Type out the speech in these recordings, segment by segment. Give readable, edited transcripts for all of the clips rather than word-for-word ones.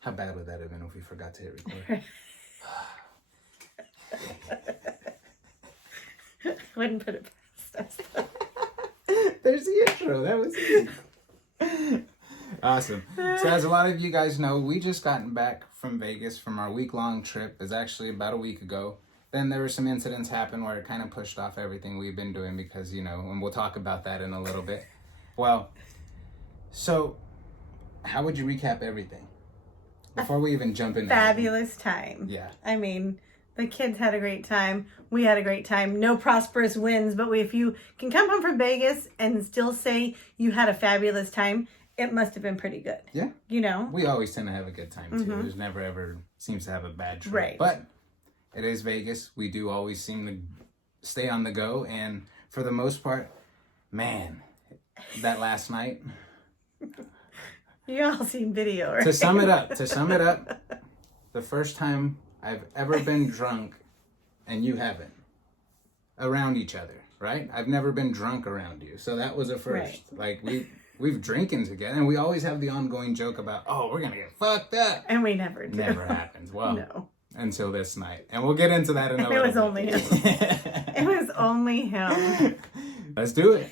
How bad would that have been if we forgot to hit record? Wouldn't put it past us. There's the intro. That was easy. Awesome. So as a lot of you guys know, we just gotten back from Vegas from our week-long trip. It's actually about a week ago. Then there were some incidents happen where it kind of pushed off everything we've been doing because, you know, and we'll talk about that in a little bit. Well, so how would you recap everything? Before we even jump into Fabulous time. Yeah. I mean, the kids had a great time. We had a great time. No prosperous wins, but if you can come home from Vegas and still say you had a fabulous time, it must have been pretty good. Yeah. You know? We always tend to have a good time, too. Mm-hmm. There's never, ever seems to have a bad trip. Right. But it is Vegas. We do always seem to stay on the go. And for the most part, man, that last night... You all seen video, right? To sum it up, the first time I've ever been drunk, and you haven't, around each other, right? I've never been drunk around you. So that was a first. Right. Like, we've drinking together, and we always have the ongoing joke about, oh, we're going to get fucked up. And we never do. Never happens. Well, no. Until this night. And we'll get into that in a little bit. It was only him. It was only him. Let's do it.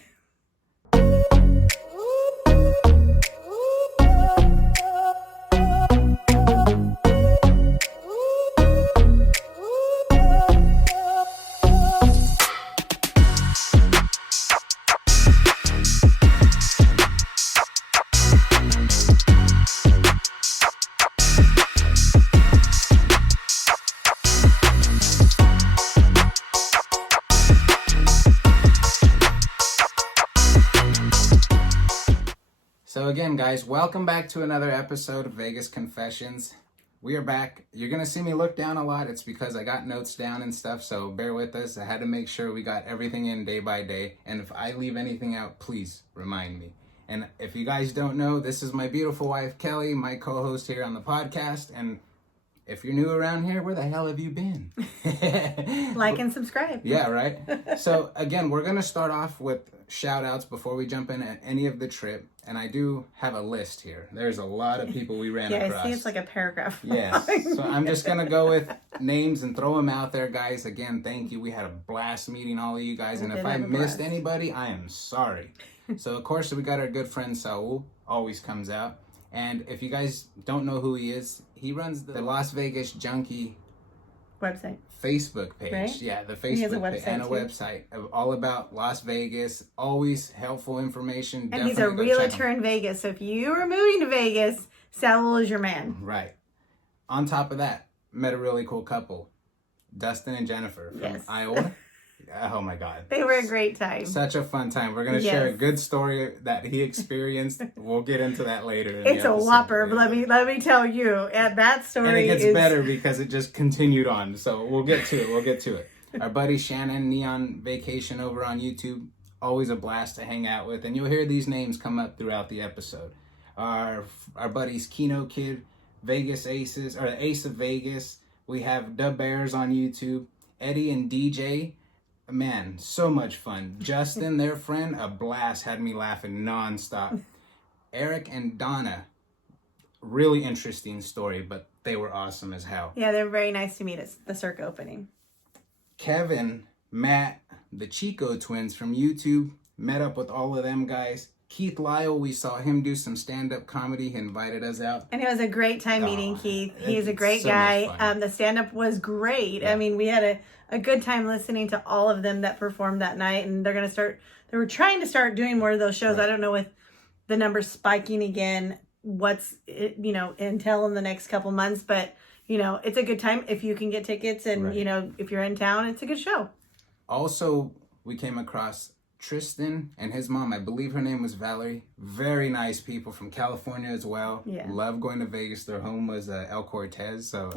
So again, guys, welcome back to another episode of Vegas Confessions. We are back. You're going to see me look down a lot. It's because I got notes down and stuff, so bear with us. I had to make sure we got everything in day by day. And if I leave anything out, please remind me. And if you guys don't know, this is my beautiful wife, Kelly, my co-host here on the podcast. And if you're new around here, where the hell have you been? Like and subscribe. Yeah, right? So again, we're going to start off with shout outs before we jump in at any of the trip. And I do have a list here. There's a lot of people we ran across. Yeah, I see it's like a paragraph. Yes. So I'm just going to go with names and throw them out there, guys. Again, thank you. We had a blast meeting all of you guys. And if I missed anybody, I am sorry. So, of course, we got our good friend Saul. Always comes out. And if you guys don't know who he is, he runs the Las Vegas Junkie website. Facebook page. Right? Yeah, the Facebook page and a too. website all about Las Vegas. Always helpful information. And he's a realtor in Vegas. So if you are moving to Vegas, Saul is your man. Right. On top of that, met a really cool couple, Dustin and Jennifer from Iowa. Oh my God. They were a great time. Such a fun time. We're going to share a good story that he experienced. We'll get into that later. It's a whopper, but let me tell you, and that story and it gets better because it just continued on. So we'll get to it. Our buddy Shannon, Neon Vacation over on YouTube. Always a blast to hang out with. And you'll hear these names come up throughout the episode. Our buddies Keno Kid, Vegas Aces, or Ace of Vegas. We have Dub Bears on YouTube. Eddie and DJ. Man, so much fun. Justin, their friend, a blast, had me laughing nonstop. Eric and Donna, really interesting story, but they were awesome as hell. Yeah, they're very nice to meet at the Cirque opening. Kevin, Matt, the Chico twins from YouTube, met up with all of them guys. Keith Lyle, we saw him do some stand-up comedy. He invited us out. And it was a great time meeting Keith. He's a great guy. The stand-up was great. Yeah. I mean, we had a good time listening to all of them that performed that night. And they were trying to start doing more of those shows. Right. I don't know, with the numbers spiking again, what's, until in the next couple months. But, it's a good time if you can get tickets. And, if you're in town, it's a good show. Also, we came across Tristan and his mom. I believe her name was Valerie. Very nice people from California as well. Yeah. Love going to Vegas. Their home was El Cortez. So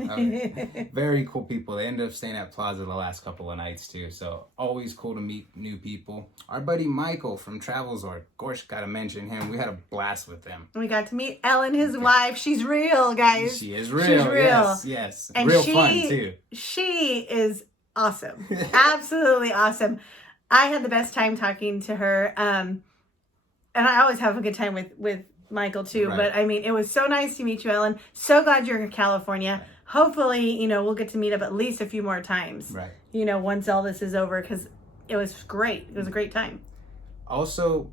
very cool people. They ended up staying at Plaza the last couple of nights too. So always cool to meet new people. Our buddy Michael from Travelzord. Of course, got to mention him. We had a blast with them. We got to meet Ellen, his wife. She's real, guys. She is real. She's real. Yes. And real fun too. She is awesome. Absolutely awesome. I had the best time talking to her. And I always have a good time with Michael too. Right. But I mean, it was so nice to meet you, Ellen. So glad you're in California. Right. Hopefully, we'll get to meet up at least a few more times. Right. Once all this is over, because it was great. It was a great time. Also,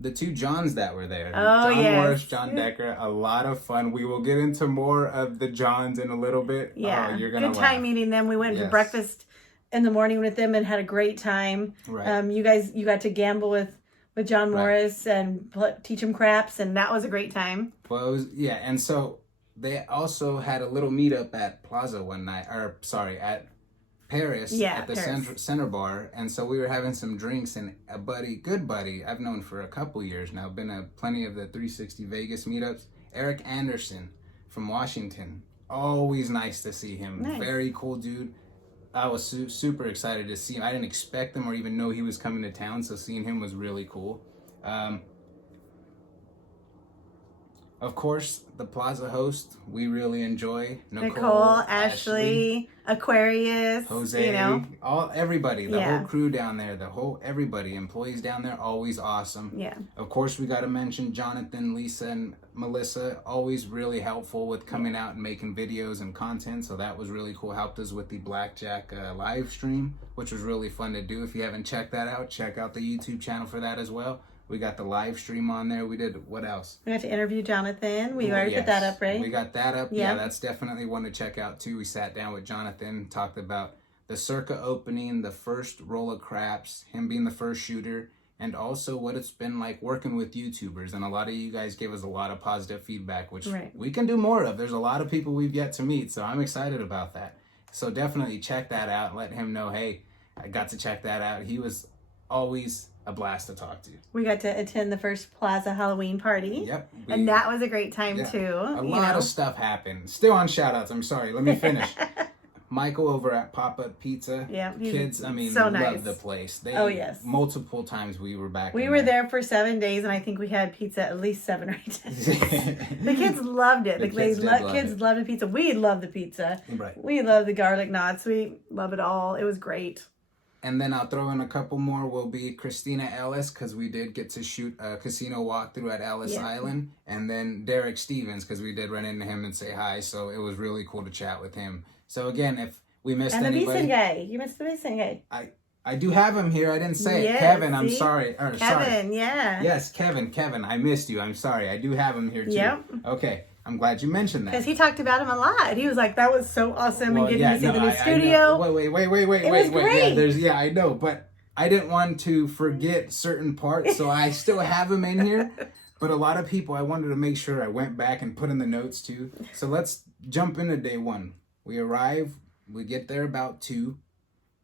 the two Johns that were there. Oh, John yes. Morris, John Decker, a lot of fun. We will get into more of the Johns in a little bit. Yeah. Oh, you're gonna good laugh. time meeting them. We went to Yes. breakfast in the morning with them and had a great time. Right. You got to gamble with John Morris and teach him craps, and that was a great time. Well, it was, yeah, and so they also had a little meetup at Plaza one night, at Paris, at the Paris. center bar, and so we were having some drinks, and a good buddy I've known for a couple years now, been at plenty of the 360 Vegas meetups, Eric Anderson from Washington. Always nice to see him. Nice. Very cool dude. I was super excited to see him. I didn't expect him or even know he was coming to town, so seeing him was really cool. Of course, the Plaza host, we really enjoy. Nicole, Ashley, Aquarius, Jose, everybody, the whole crew down there, everybody, employees down there, always awesome. Yeah. Of course, we got to mention Jonathan, Lisa, and Melissa, always really helpful with coming out and making videos and content. So that was really cool. Helped us with the Blackjack live stream, which was really fun to do. If you haven't checked that out, check out the YouTube channel for that as well. We got the live stream on there. We did, what else? We got to interview Jonathan. We already put that up, right? We got that up. Yeah, that's definitely one to check out too. We sat down with Jonathan, talked about the Circa opening, the first roll of craps, him being the first shooter, and also what it's been like working with YouTubers. And a lot of you guys gave us a lot of positive feedback, which we can do more of. There's a lot of people we've yet to meet, so I'm excited about that. So definitely check that out and let him know, hey, I got to check that out. He was always a blast to talk to. We got to attend the first Plaza Halloween party. Yep. And that was a great time too. A lot of stuff happened. Still on shout outs. I'm sorry. Let me finish. Michael over at Pop-Up Pizza. Yeah. Kids, I mean, so love nice. the place. Yes. Multiple times we were back. We were there for 7 days, and I think we had pizza at least 7 or 8 days. The kids loved it. Kids loved the pizza. We love the pizza. Right. We love the garlic knots. We love it all. It was great. And then I'll throw in a couple more will be Christina Ellis, because we did get to shoot a casino walkthrough at Ellis Island. And then Derek Stevens, because we did run into him and say hi. So it was really cool to chat with him. So again, if we missed anybody. And the Beeson guy. You missed the Beeson guy. I do have him here. I didn't say it. Kevin, I'm sorry. Kevin, yeah. Yes, Kevin, I missed you. I'm sorry. I do have him here too. Yep. Okay. I'm glad you mentioned that. Because he talked about him a lot. He was like, that was so awesome. And getting to see the new studio. Wait. It was great. Yeah, I know. But I didn't want to forget certain parts, so I still have them in here. But a lot of people, I wanted to make sure I went back and put in the notes too. So let's jump into day one. We arrive, we get there about 2,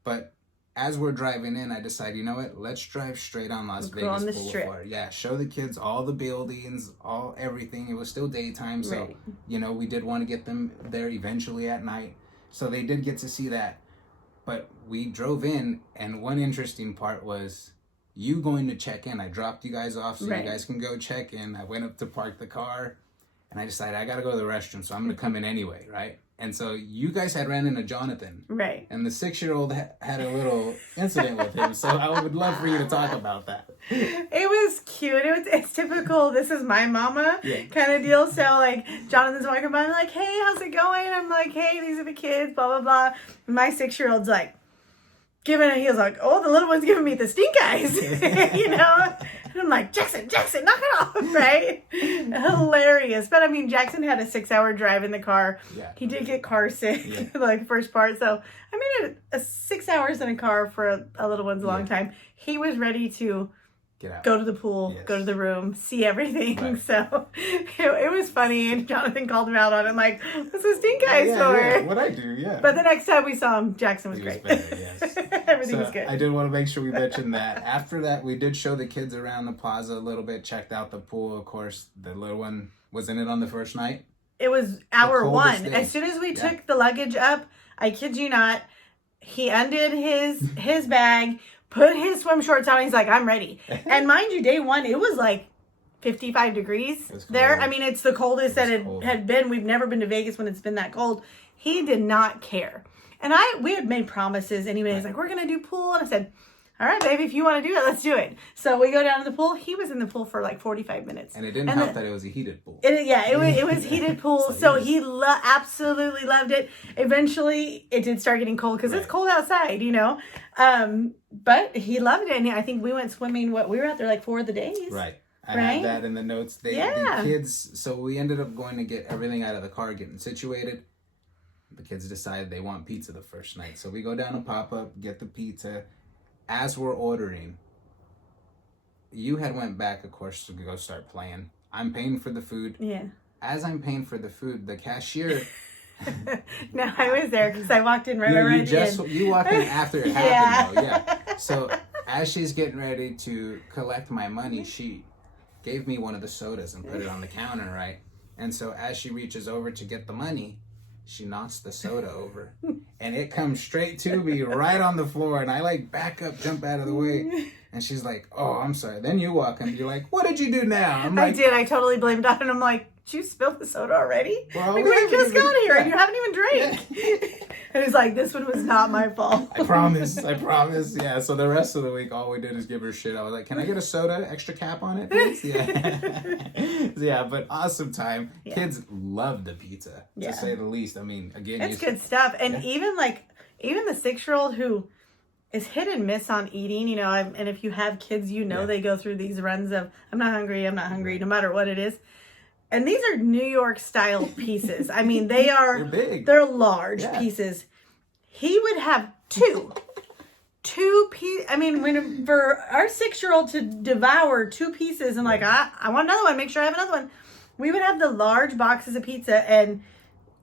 but as we're driving in, I decide, you know what? Let's drive straight on Las Vegas Boulevard. Strip. Yeah, show the kids all the buildings, everything. It was still daytime, so we did want to get them there eventually at night. So they did get to see that. But we drove in, and one interesting part was you going to check in. I dropped you guys off so you guys can go check in. I went up to park the car, and I decided I got to go to the restroom, so I'm going to come in anyway, right? And so you guys had ran into Jonathan. Right. And the 6-year-old had a little incident with him. So I would love for you to talk about that. It was cute. It's typical, this is my mama kind of deal. So like Jonathan's walking by, I'm like, hey, how's it going? I'm like, hey, these are the kids, blah, blah, blah. And my 6-year-old's like, he was like, oh, the little one's giving me the stink eyes, And I'm like, Jackson, knock it off, right? Hilarious. But I mean, Jackson had a 6-hour drive in the car. Yeah. He did get car sick, like first part. So I mean, a 6 hours in a car for a little one's a long time. He was ready to get out, go to the pool, go to the room, see everything. Right. So it was funny. And Jonathan called him out on it, like, what's a stink eye for? Yeah, what I do, yeah. But the next time we saw him, Jackson was great. Better, yes. Everything was good. I did want to make sure we mentioned that. After that, we did show the kids around the plaza a little bit, checked out the pool. Of course, the little one was in it on the first night. It was hour 1. Day. As soon as we took the luggage up, I kid you not, he undid his bag, put his swim shorts on. He's like, I'm ready. And mind you, day 1, it was like 55 degrees there. I mean, it's the coldest that it had been. We've never been to Vegas when it's been that cold. He did not care. And we had made promises anyway. He's like, we're going to do pool. And I said, all right, baby, if you want to do it, let's do it. So we go down to the pool. He was in the pool for like 45 minutes. And it didn't help that it was a heated pool. It was heated pool. So he absolutely loved it. Eventually, it did start getting cold because it's cold outside, you know. But he loved it. And I think we went swimming, we were out there like 4 of the days. Right. I had that in the notes. The kids, so we ended up going to get everything out of the car, getting situated. The kids decided they want pizza the first night. So we go down to Pop-Up, get the pizza. As we're ordering, you had went back, of course, to go start playing. I'm paying for the food. Yeah. As I'm paying for the food, the cashier... No, I was there because I walked in right around the end. You walked in after it happened, though. Yeah. So as she's getting ready to collect my money, she gave me one of the sodas and put it on the counter, right? And so as she reaches over to get the money, she knocks the soda over and it comes straight to me right on the floor. And I like back up, jump out of the way. And she's like, oh, I'm sorry. Then you walk in, you're like, what did you do now? I'm like, I did. I totally blamed on it. I'm like, did you spill the soda already? Well, like, we just got here and you haven't even drank. And he's like, this one was not my fault. I promise. Yeah. So the rest of the week, all we did is give her shit. I was like, can I get a soda, extra cap on it, please? Yeah. Yeah, but awesome time. Yeah. Kids love the pizza, to say the least. I mean, again, it's good stuff. And even the 6-year-old who is hit and miss on eating, you know, and if you have kids, you know, they go through these runs of, I'm not hungry, no matter what it is. And these are New York style pieces. I mean, they're big. They're large pieces. He would have two pieces. I mean, for our 6-year-old to devour 2 pieces and like, I want another one, make sure I have another one. We would have the large boxes of pizza, and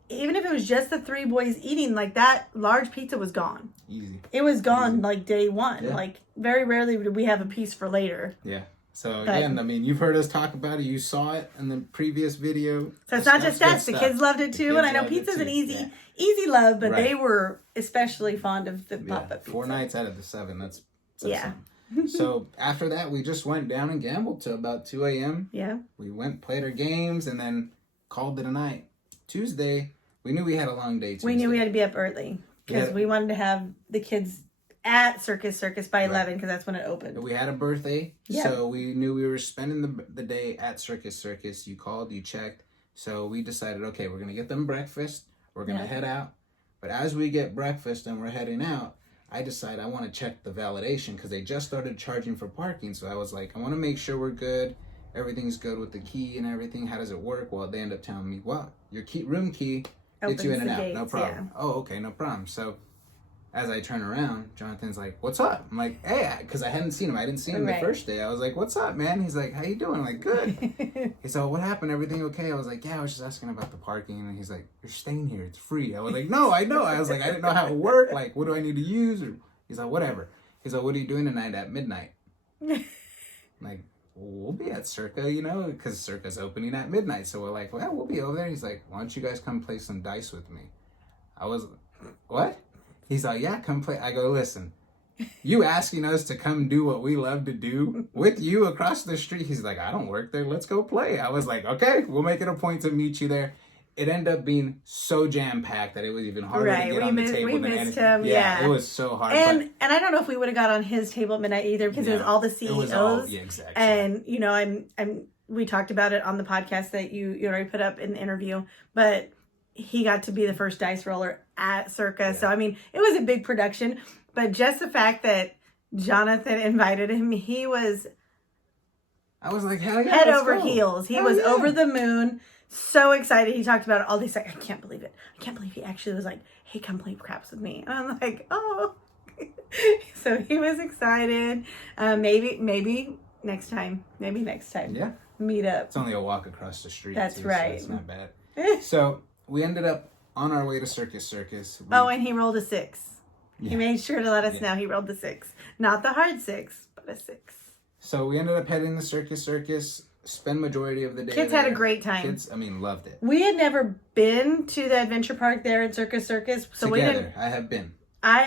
even if it was just the 3 boys eating, like that large pizza was gone. Easy. It was gone like day one. Yeah. Like very rarely would we have a piece for later. Yeah. So again, I mean, you've heard us talk about it. You saw it in the previous video. So it's not just us. The kids loved it too. And I know pizza's an easy love, but they were especially fond of the Pop-Up pizza. 4 nights out of the 7. That's So after that, we just went down and gambled till about 2 a.m. Yeah. We went, played our games, and then called it a night. Tuesday, we knew we had a long day Tuesday. We knew we had to be up early because we wanted to have the kids at Circus by 11 because that's when it opened. We had a birthday, so we knew we were spending the day at Circus. You called, you checked. So we decided, okay, we're going to get them breakfast. We're going to head out. But as we get breakfast and we're heading out, I decide I want to check the validation because they just started charging for parking. So I was like, I want to make sure we're good. Everything's good with the key and everything. How does it work? Well, they end up telling me, well, your room key gets you in and out. Gates, no problem. Oh, okay, no problem. So as I turn around, Jonathan's like, what's up? I'm like, hey, because I hadn't seen him. I didn't see him the first day. I was like, what's up, man? He's like, how you doing? I'm like, good. He said, what happened? Everything okay? I was like, yeah, I was just asking about the parking. And he's like, you're staying here. It's free. I was like, no, I know. I was like, I didn't know how it worked. Like, what do I need to use? Or he's like, whatever. He's like, what are you doing tonight at midnight? I'm like, we'll be at Circa, you know, because Circa's opening at midnight. So we're like, well, we'll be over there. He's like, why don't you guys come play some dice with me? I was, what? He's like, yeah, come play. I go, listen, you asking us to come do what we love to do with you across the street. He's like, I don't work there. Let's go play. I was like, okay, we'll make it a point to meet you there. It ended up being so jam-packed that it was even harder to get on the table. We missed him, It was so hard. And I don't know if we would have got on his table at midnight either because it was all the CEOs. Exactly. And, you know, we talked about it on the podcast that you already put up in the interview, but he got to be the first dice roller at Circa. Yeah. So, I mean, it was a big production. But just the fact that Jonathan invited him, I was like, hell yeah, head over heels. He was over the moon. So excited. He talked about it all day. He's like, I can't believe it. I can't believe he actually was like, hey, come play craps with me. And I'm like, oh. So he was excited. Maybe next time. Yeah. Meet up. It's only a walk across the street. That's right. So it's not bad. So we ended up on our way to Circus. And he rolled a 6. Yeah. He made sure to let us know he rolled the 6. Not the hard 6, but a 6. So we ended up heading to Circus. Spend majority of the day Kids there. had a great time. Kids, loved it. We had never been to the adventure park there at Circus. So Together, we didn't. I have been. I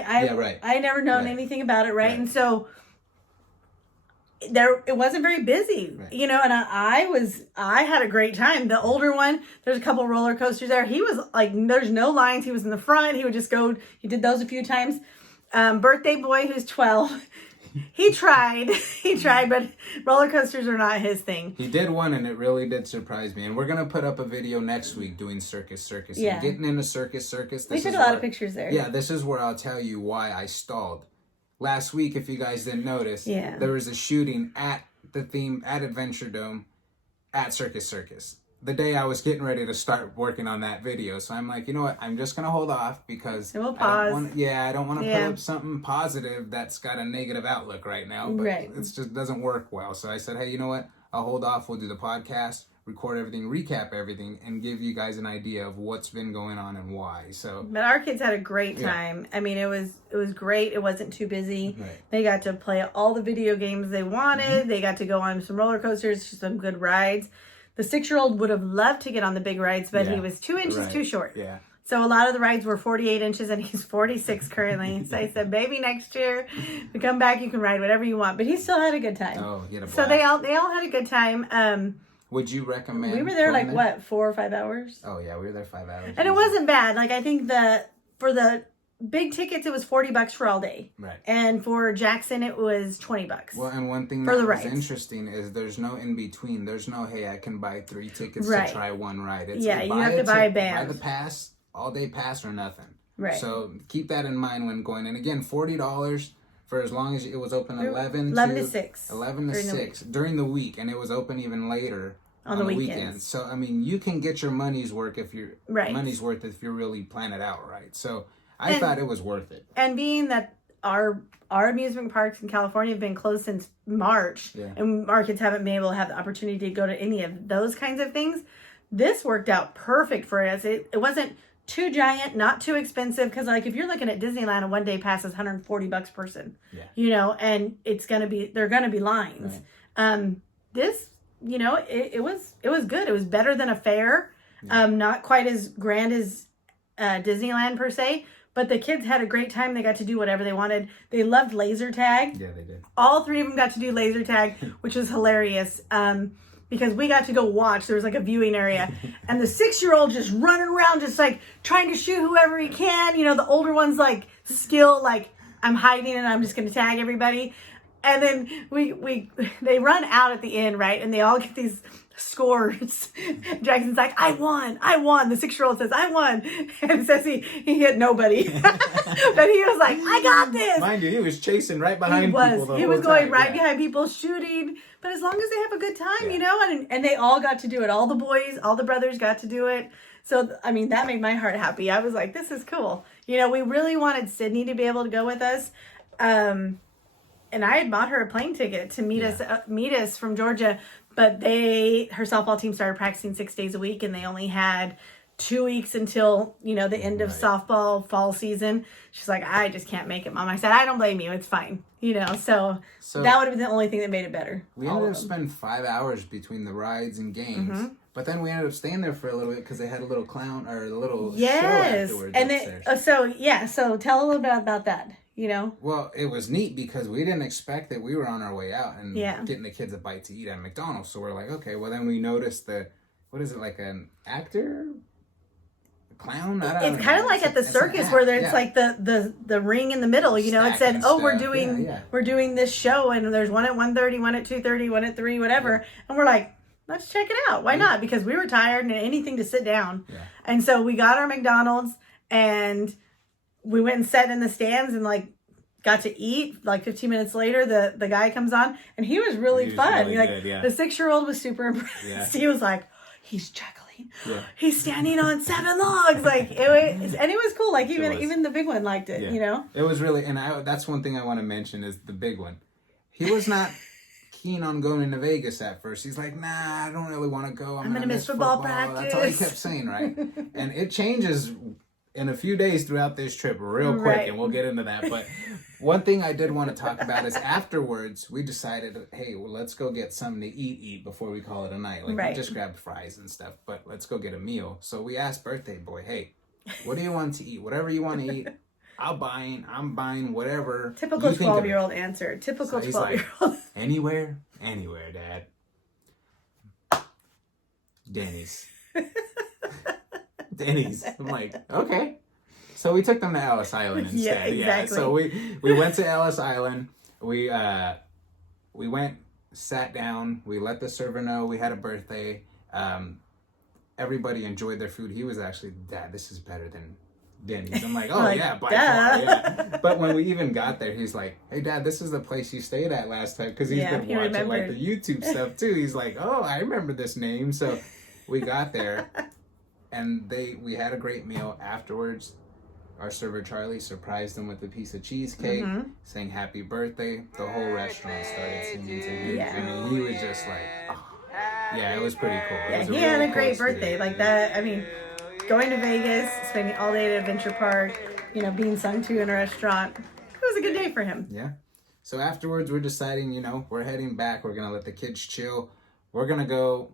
had never known anything about it, right? And so it wasn't very busy, you know, and I had a great time. The older one, there's a couple roller coasters there. He was like, there's no lines. He was in the front. He would just go, he did those a few times. Birthday boy who's 12, He tried. He tried, but roller coasters are not his thing. He did one, and it really did surprise me. And we're going to put up a video next week doing Circus. Yeah. And getting into Circus. We took a lot of pictures there. Yeah, this is where I'll tell you why I stalled. Last week, if you guys didn't notice, there was a shooting at Adventure Dome at Circus. The day I was getting ready to start working on that video. So I'm like, you know what? I'm just going to hold off because we'll pause. I don't want to put up something positive that's got a negative outlook right now. But it just doesn't work well. So I said, hey, you know what? I'll hold off. We'll do the podcast, record everything, recap everything, and give you guys an idea of what's been going on and why. So, but our kids had a great time. I mean, it was great. It wasn't too busy. Right. They got to play all the video games they wanted. They got to go on some roller coasters, some good rides. The 6-year-old would have loved to get on the big rides, but he was 2 inches too short. Yeah. So a lot of the rides were 48 inches, and he's 46 currently. So I said, "Baby, next year we come back, you can ride whatever you want." But he still had a good time. Oh, he had a blast. So they all had a good time. Would you recommend? We were there like what, 4 or 5 hours? Oh yeah, we were there 5 hours. And it wasn't bad. Like I think for the big tickets, it was $40 for all day. Right. And for Jackson, it was $20. Well, and one thing that was interesting is there's no in between. There's no, hey, I can buy 3 tickets to try one ride. It's you have to buy a band. Buy the pass, all day pass or nothing. Right. So keep that in mind when going. And again, $40 for as long as it was open 11 to 6. 11 to 6 during the week, and it was open even later on the weekends. So I mean, you can get your money's worth if you're really plan it out right. So I thought it was worth it. And being that our amusement parks in California have been closed since March, and our kids haven't been able to have the opportunity to go to any of those kinds of things, this worked out perfect for us. It wasn't too giant, not too expensive, because like if you're looking at Disneyland, a one-day pass is $140 person. Yeah. You know, and they're gonna be lines. Right. This, you know, it was good. It was better than a fair. Yeah. Not quite as grand as Disneyland per se. But the kids had a great time. They got to do whatever they wanted. They loved laser tag. Yeah, they did. All 3 of them got to do laser tag, which was hilarious. Because we got to go watch. There was like a viewing area. And the 6-year-old just running around, just like trying to shoot whoever he can. You know, the older one's like still like, I'm hiding and I'm just going to tag everybody. And then they run out at the end, right? And they all get these scores. Jackson's like, I won. The 6-year-old says, I won. And it says he hit nobody. But he was like, I got this. Mind you, he was chasing right behind people. He was going right behind people, shooting. But as long as they have a good time, you know, and they all got to do it. All the boys, all the brothers got to do it. So, I mean, that made my heart happy. I was like, this is cool. You know, we really wanted Sydney to be able to go with us. And I had bought her a plane ticket to meet us from Georgia, but her softball team started practicing 6 days a week, and they only had 2 weeks until, you know, the end of softball fall season. She's like, I just can't make it, Mom. I said, I don't blame you. It's fine. You know, so that would have been the only thing that made it better. We ended up spending 5 hours between the rides and games. But then we ended up staying there for a little bit because they had a little show afterwards. And so tell a little bit about that. You know? Well, it was neat because we didn't expect that we were on our way out and getting the kids a bite to eat at McDonald's. So we're like, okay, well then we noticed what is it, like an actor? A clown? It's kind of like at the circus where there's like the ring in the middle, you know, it said, we're doing this show, and there's one at 1:30, one at 2:30, one at 3, whatever. Yeah. And we're like, let's check it out. Why not? Because we were tired and anything to sit down. Yeah. And so we got our McDonald's and we went and sat in the stands and like got to eat. Like 15 minutes later, the guy comes on and he was really fun. Really good, the 6-year-old was super impressed. Yeah. He was like, he's juggling. Yeah. He's standing on 7 logs. Like it was cool. Like even the big one liked it. You know, it was really. And that's one thing I want to mention is the big one. He was not keen on going into Vegas at first. He's like, nah, I don't really want to go. I'm gonna miss football practice. That's all he kept saying, right? And it changes in a few days throughout this trip real quick, and we'll get into that. But one thing I did want to talk about is afterwards we decided, hey, well, let's go get something to eat before we call it a night. Like we just grabbed fries and stuff, but let's go get a meal. So we asked birthday boy, hey, what do you want to eat? Whatever you want to eat, I'm buying whatever. Typical 12-year-old answer. Typical 12-year-old. Like, anywhere, Dad. Denny's. Denny's. I'm like, okay. So we took them to Ellis Island instead. Yeah, exactly. So we went to Ellis Island. we went, sat down, we let the server know we had a birthday. Everybody enjoyed their food. He was actually, Dad, this is better than Denny's. I'm like, oh Like, yeah, by duh. far, yeah. But when we even got there, he's like, hey Dad, this is the place you stayed at last time, because he's been he watching like remembered. the YouTube stuff too. He's like, oh, I remember this name. So we got there, and we had a great meal afterwards. Our server Charlie surprised him with a piece of cheesecake, saying happy birthday. The whole restaurant started singing to him. Yeah. I mean, he was just like, oh. Yeah, it was pretty cool. Yeah, he had a great birthday. Like that, I mean, going to Vegas, spending all day at Adventure Park, you know, being sung to in a restaurant. It was a good day for him. Yeah. So afterwards, we're deciding, you know, we're heading back. We're going to let the kids chill. We're going to go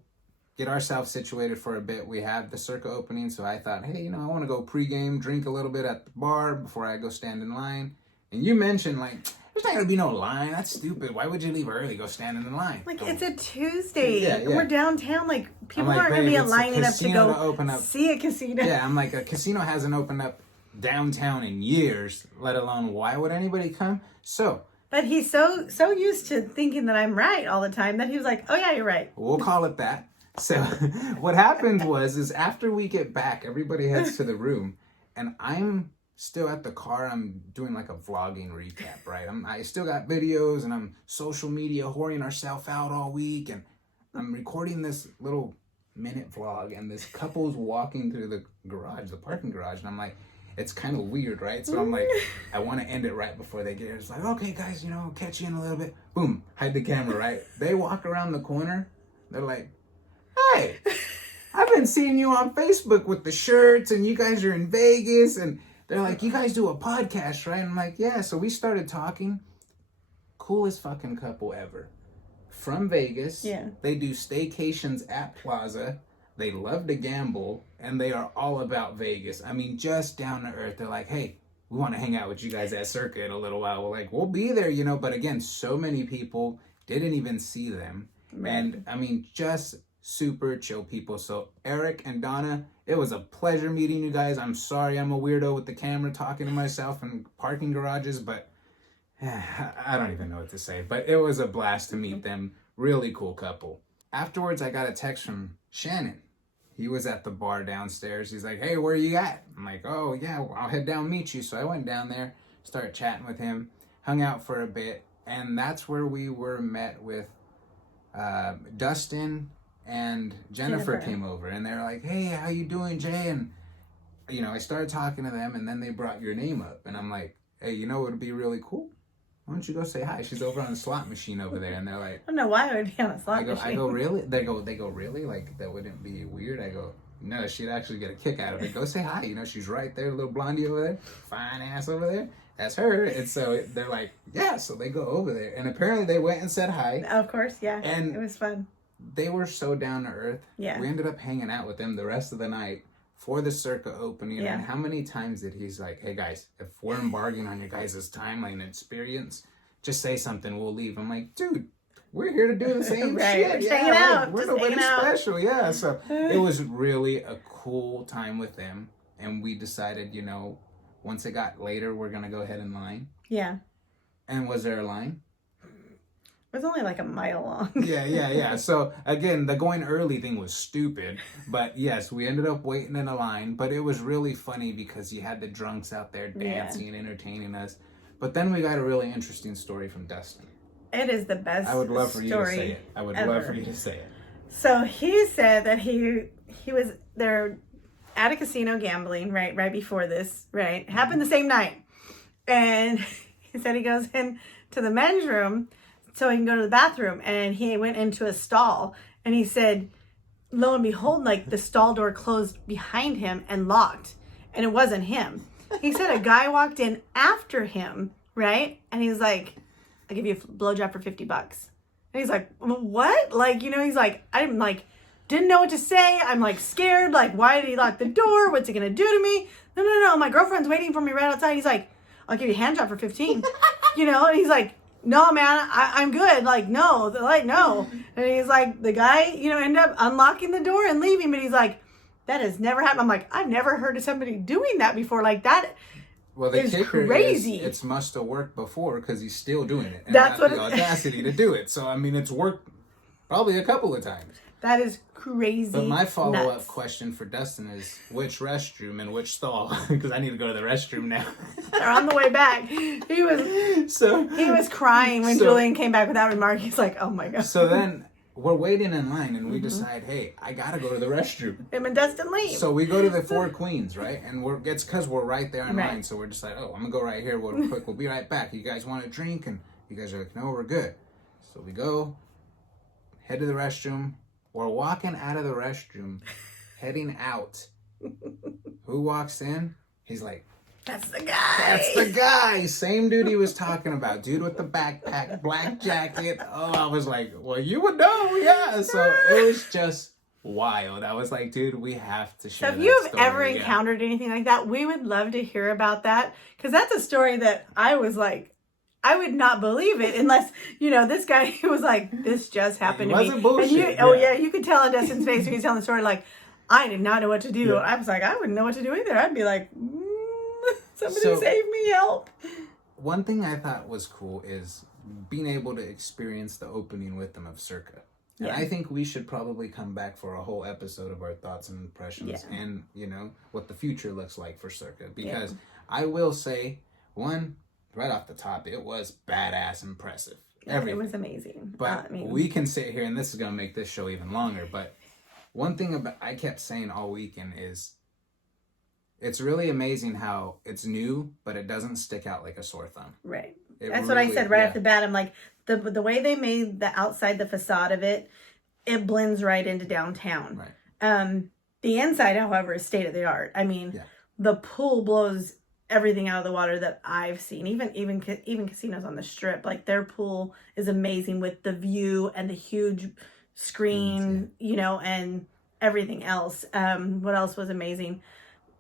get ourselves situated for a bit. We have the Circa opening, so I thought, hey, you know, I want to go pregame, drink a little bit at the bar before I go stand in line. And you mentioned, like, there's not going to be no line. That's stupid. Why would you leave early, go stand in the line? Like, it's a Tuesday. Yeah. We're downtown. Like, people like, aren't going to babe, be it's a lining up to casino go to open up. see a casino. Yeah, I'm like, a casino hasn't opened up downtown in years, let alone why would anybody come? So... But he's so used to thinking that I'm right all the time that he was like, oh yeah, you're right. We'll call it that. So what happened is after we get back, everybody heads to the room, and I'm still at the car. I'm doing like a vlogging recap, right? I still got videos, and I'm social media whoring ourselves out all week, and I'm recording this little minute vlog, and this couple's walking through the garage, the parking garage, and I'm like, it's kind of weird, right? So I'm like, I want to end it right before they get here. It's like, okay, guys, you know, I'll catch you in a little bit. Boom, hide the camera, right? They walk around the corner. They're like, hey, I've been seeing you on Facebook with the shirts, and you guys are in Vegas. And they're like, you guys do a podcast, right? And I'm like, yeah. So we started talking. Coolest fucking couple ever. From Vegas. Yeah. They do staycations at Plaza. They love to gamble, and they are all about Vegas. I mean, just down to earth. They're like, hey, we want to hang out with you guys at Circa in a little while. We're like, we'll be there, you know. But again, so many people didn't even see them. Right. And I mean, just super chill people. So Eric and Donna, it was a pleasure meeting you guys. I'm sorry I'm a weirdo with the camera talking to myself in parking garages, but I don't even know what to say. But it was a blast to meet them. Really cool couple. Afterwards, I got a text from Shannon. He was at the bar downstairs. He's like, hey, where you at? I'm like, oh, yeah, I'll head down and meet you. So I went down there, started chatting with him, hung out for a bit. And that's where we were met with Dustin and Jennifer came over. And they're like, hey, how you doing, Jay? And, you know, I started talking to them, and then they brought your name up. And I'm like, hey, you know what would be really cool? Why don't you go say hi? She's over on the slot machine over there. And they're like, I don't know why I would be on a slot machine. I go, really? They go, really? Like, that wouldn't be weird? I go, no, she'd actually get a kick out of it. Go say hi. You know, she's right there, little blondie over there. Fine ass over there. That's her. And so they're like, yeah. So they go over there. And apparently they went and said hi. Of course, yeah. And it was fun. They were so down to earth. Yeah. We ended up hanging out with them the rest of the night for the Circa opening. Yeah. And how many times did he's like, hey, guys, if we're embarking on your guys' timeline and experience, just say something, we'll leave. I'm like, dude, we're here to do the same right. shit. We're just hanging out. We're just nobody hanging special. Yeah. So it was really a cool time with them. And we decided, you know, once it got later, we're going to go ahead and line. Yeah. And was there a line? It was only like a mile long. Yeah. So again, the going early thing was stupid. But yes, we ended up waiting in a line. But it was really funny because you had the drunks out there dancing and entertaining us. But then we got a really interesting story from Dustin. It is the best. I would love for you to say it. ever. Say it. So he said that he was there at a casino gambling right before this, right? Happened the same night. And he said he goes in to the men's room so he can go to the bathroom, and he went into a stall, and he said, lo and behold, like the stall door closed behind him and locked, and it wasn't him. He said a guy walked in after him, right? And he's like, I'll give you a blowjob for $50. And he's like, what? Like, you know, he's like, I'm like, didn't know what to say. I'm like scared. Like, why did he lock the door? What's he going to do to me? No. My girlfriend's waiting for me right outside. He's like, I'll give you a hand job for 15. You know, and he's like, no, man, I'm good. Like, no. And he's like, the guy, you know, ended up unlocking the door and leaving. But he's like, that has never happened. I'm like, I've never heard of somebody doing that before. Like that Well, the is kicker crazy. is it's must have worked before because he's still doing it. And That's got what the audacity to do it. So, I mean, it's worked probably a couple of times. That is crazy. But my follow-up question for Dustin is which restroom and which stall? Because I need to go to the restroom now. They're on the way back. He was crying when Julian came back with that remark. He's like, oh my God. So then we're waiting in line and we decide, hey, I got to go to the restroom. Him and Dustin leave. So we go to the Four Queens, right? And it's because we're right there in line. So we're just like, oh, I'm going to go right here real quick. We'll be right back. You guys want a drink? And you guys are like, no, we're good. So we go, head to the restroom. We're walking out of the restroom, heading out. Who walks in? He's like, that's the guy. That's the guy. Same dude he was talking about. Dude with the backpack, black jacket. Oh, I was like, well, you would know. Yeah. So it was just wild. I was like, dude, we have to share. So if you've ever encountered anything like that, we would love to hear about that. Because that's a story that I was like, I would not believe it unless, this guy was like, this just happened to me. It wasn't bullshit. And you could tell on Dustin's face when he's telling the story, like, I did not know what to do. Yeah. I was like, I wouldn't know what to do either. I'd be like, somebody save me, help. One thing I thought was cool is being able to experience the opening with them of Circa. And I think we should probably come back for a whole episode of our thoughts and impressions and, what the future looks like for Circa. Because I will say, right off the top, it was badass impressive. Everything. It was amazing. But we can sit here, and this is going to make this show even longer, but one thing I kept saying all weekend is it's really amazing how it's new, but it doesn't stick out like a sore thumb. Right. That's what I said right off the bat. I'm like, the way they made the outside, the facade of it, it blends right into downtown. Right. The inside, however, is state of the art. I mean, the pool blows everything out of the water that I've seen. Even casinos on the Strip, like their pool is amazing with the view and the huge screen, and everything else. What else was amazing?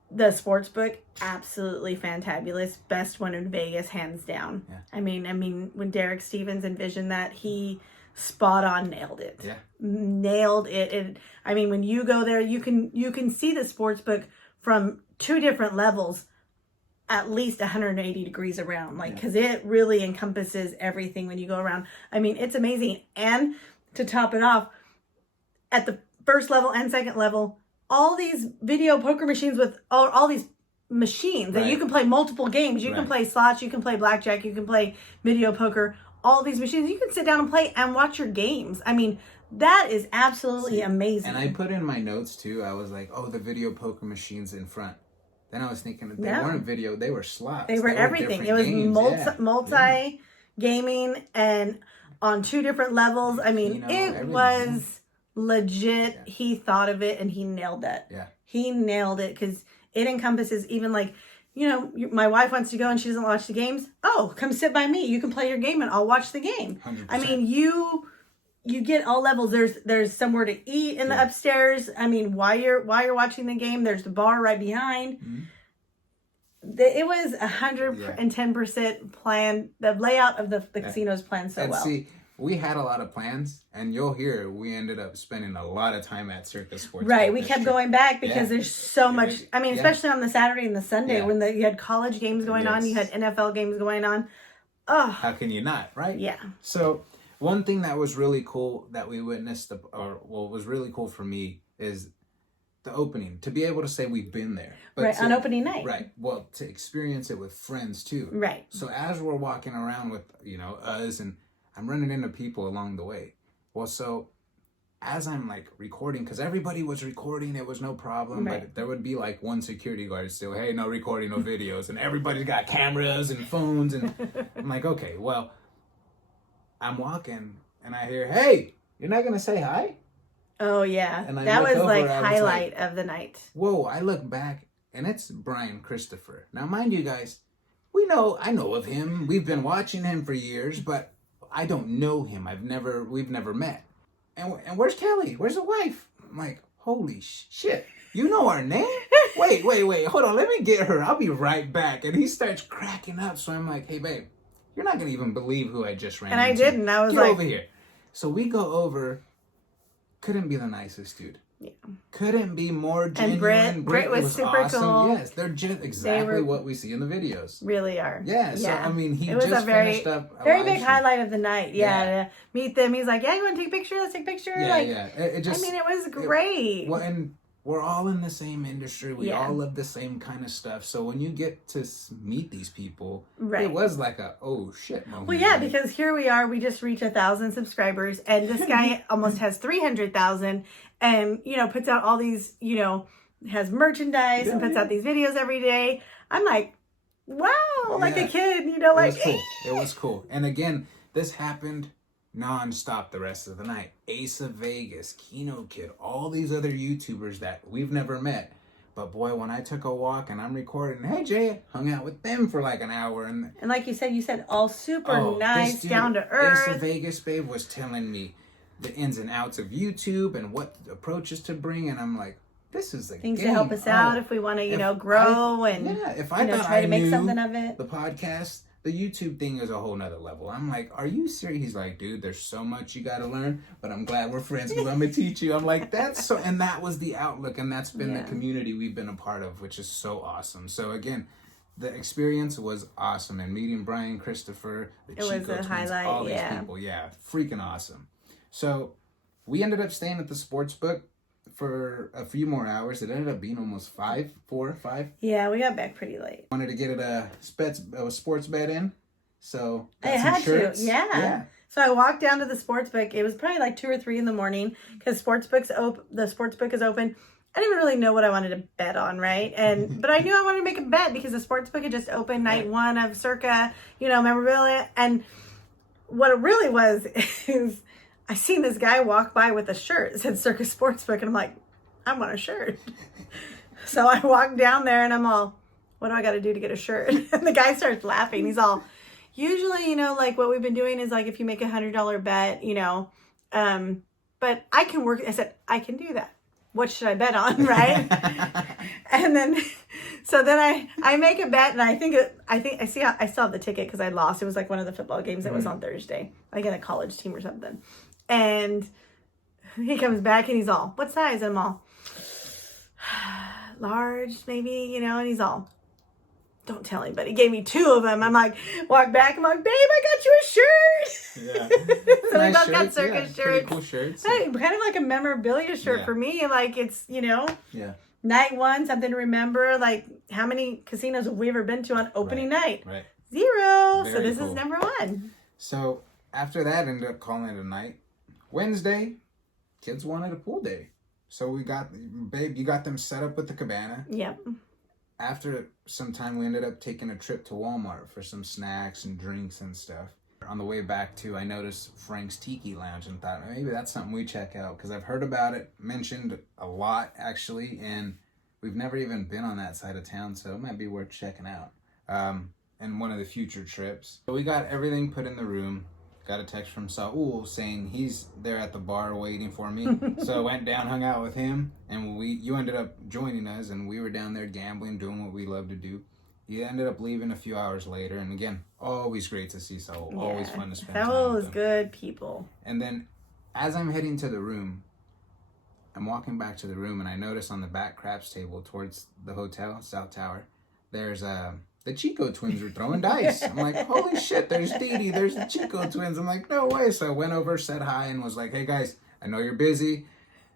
The sports book, absolutely fantabulous. Best one in Vegas, hands down. Yeah. I mean, when Derek Stevens envisioned that, he spot on nailed it. Yeah. Nailed it. When you go there, you can see the sports book from two different levels, at least 180 degrees around, because it really encompasses everything when you go around. It's amazing. And to top it off, at the first level and second level, all these video poker machines with all these machines that you can play multiple games. You can play slots, you can play blackjack, you can play video poker, all these machines. You can sit down and play and watch your games. That is absolutely amazing. And I put in my notes too, I was like, the video poker machines in front. Then I was thinking they weren't video, they were slots. They were everything. It was multi gaming and on two different levels. It was legit. He thought of it and he nailed that. Yeah. He nailed it because it encompasses even my wife wants to go and she doesn't watch the games. Oh, come sit by me. You can play your game and I'll watch the game. 100%. You get all levels. There's somewhere to eat in the upstairs. While you're watching the game, there's the bar right behind. Mm-hmm. It was 110% planned. The layout of the casino's planned so well. See, we had a lot of plans, and you'll hear we ended up spending a lot of time at Circa Sports. Right, we kept going back because there's so much. Especially on the Saturday and the Sunday when you had college games going on, you had NFL games going on. Oh, how can you not? Right? Yeah. So one thing that was really cool that we witnessed, was really cool for me, is the opening. To be able to say we've been there. But on opening night. Right. Well, to experience it with friends too. Right. So as we're walking around with, us, and I'm running into people along the way. Well, so as I'm recording, because everybody was recording, it was no problem. Right. But there would be one security guard still, hey, no recording, no videos. And everybody's got cameras and phones. And I'm like, okay, well, I'm walking and I hear, hey, you're not going to say hi? Oh, yeah. And that was highlight of the night. Whoa, I look back and it's Brian Christopher. Now, mind you guys, I know of him. We've been watching him for years, but I don't know him. We've never met. And where's Kelly? Where's the wife? I'm like, holy shit. You know our name? Wait. Hold on. Let me get her. I'll be right back. And he starts cracking up. So I'm like, hey, babe, you're not going to even believe who I just ran into. And I didn't. I was Get over here. So we go over. Couldn't be the nicest dude. Yeah. Couldn't be more genuine. And Britt was super awesome. Cool. Yes, they're just exactly what we see in the videos. Really are. Yeah. So I mean, he it was just a very, finished up. Very big highlight of the night. Yeah. To meet them. He's like, "Yeah, you want to take a picture? Let's take a picture." Yeah, yeah. It just. I mean, it was great. Well, and we're all in the same industry. We all love the same kind of stuff. So when you get to meet these people, it was like a oh shit moment. Well, yeah, because here we are. We just reached 1,000 subscribers, and this guy almost has 300,000, and puts out all these, has merchandise and puts out these videos every day. I'm like, wow, like a kid, like. It was cool. It was cool. And again, this happened non-stop the rest of the night. Ace of Vegas, Kino Kid, all these other YouTubers that we've never met. But boy, when I took a walk and I'm recording, hey Jay, hung out with them for like an hour. And like you said all super nice, down to earth. Ace of Vegas, babe, was telling me the ins and outs of YouTube and what approaches to bring. And I'm like, this is the things to help us out if we want to, grow if I thought try to make something of it. The podcast, the YouTube thing is a whole nother level. I'm like, are you serious? He's like, dude, there's so much you got to learn, but I'm glad we're friends because I'm going to teach you. I'm like, that's so, and that was the outlook, and that's been the community we've been a part of, which is so awesome. So again, the experience was awesome, and meeting Brian, Christopher, the Chico twins, highlight, all these people, freaking awesome. So we ended up staying at the sports book for a few more hours. It ended up being almost 4 or 5. Yeah, we got back pretty late. Wanted to get it a sports bet in, so I had to. Yeah. So I walked down to the sports book. It was probably like 2 or 3 in the morning because the sports book is open. I didn't even really know what I wanted to bet on, right? But I knew I wanted to make a bet because the sports book had just opened night 1 of Circa, memorabilia. And what it really was is I seen this guy walk by with a shirt that said Circus Sportsbook, and I'm like, I want a shirt. So I walked down there, and I'm all, what do I got to do to get a shirt? And the guy starts laughing. He's all, usually, like what we've been doing is like if you make $100 bet, but I can work. I said, I can do that. What should I bet on, right? And then, so then I make a bet, and I still have the ticket because I lost. It was like one of the football games that was on Thursday, like in a college team or something. And he comes back and he's all, what size? I'm all, large maybe, and he's all, don't tell anybody. He gave me 2 of them. I'm like, walk back. I'm like, babe, I got you a shirt. Yeah. So we both got circus shirts. Pretty cool shirts. Kind of like a memorabilia shirt for me. Like it's, night 1, something to remember. Like how many casinos have we ever been to on opening night? Right. 0. So this is number 1. So after that, ended up calling it a night. Wednesday, kids wanted a pool day. So we got, babe, you got them set up with the cabana. Yep. After some time, we ended up taking a trip to Walmart for some snacks and drinks and stuff. On the way back, too, I noticed Frank's Tiki Lounge and thought, maybe that's something we check out. Because I've heard about it, mentioned a lot, actually. And we've never even been on that side of town, so it might be worth checking out. And one of the future trips. So we got everything put in the room. Got a text from Saul saying he's there at the bar waiting for me. So I went down, hung out with him, and you ended up joining us, and we were down there gambling, doing what we love to do. He ended up leaving a few hours later, and again, always great to see Saul. Yeah, always fun to spend time with him. Saul's good people. And then, as I'm heading to the room, I'm walking back to the room, and I notice on the back craps table towards the hotel, South Tower, there's the Chico twins are throwing dice. I'm like, holy shit, there's Dee Dee, there's the Chico twins. I'm like, no way. So I went over, said hi, and was like, hey guys, I know you're busy.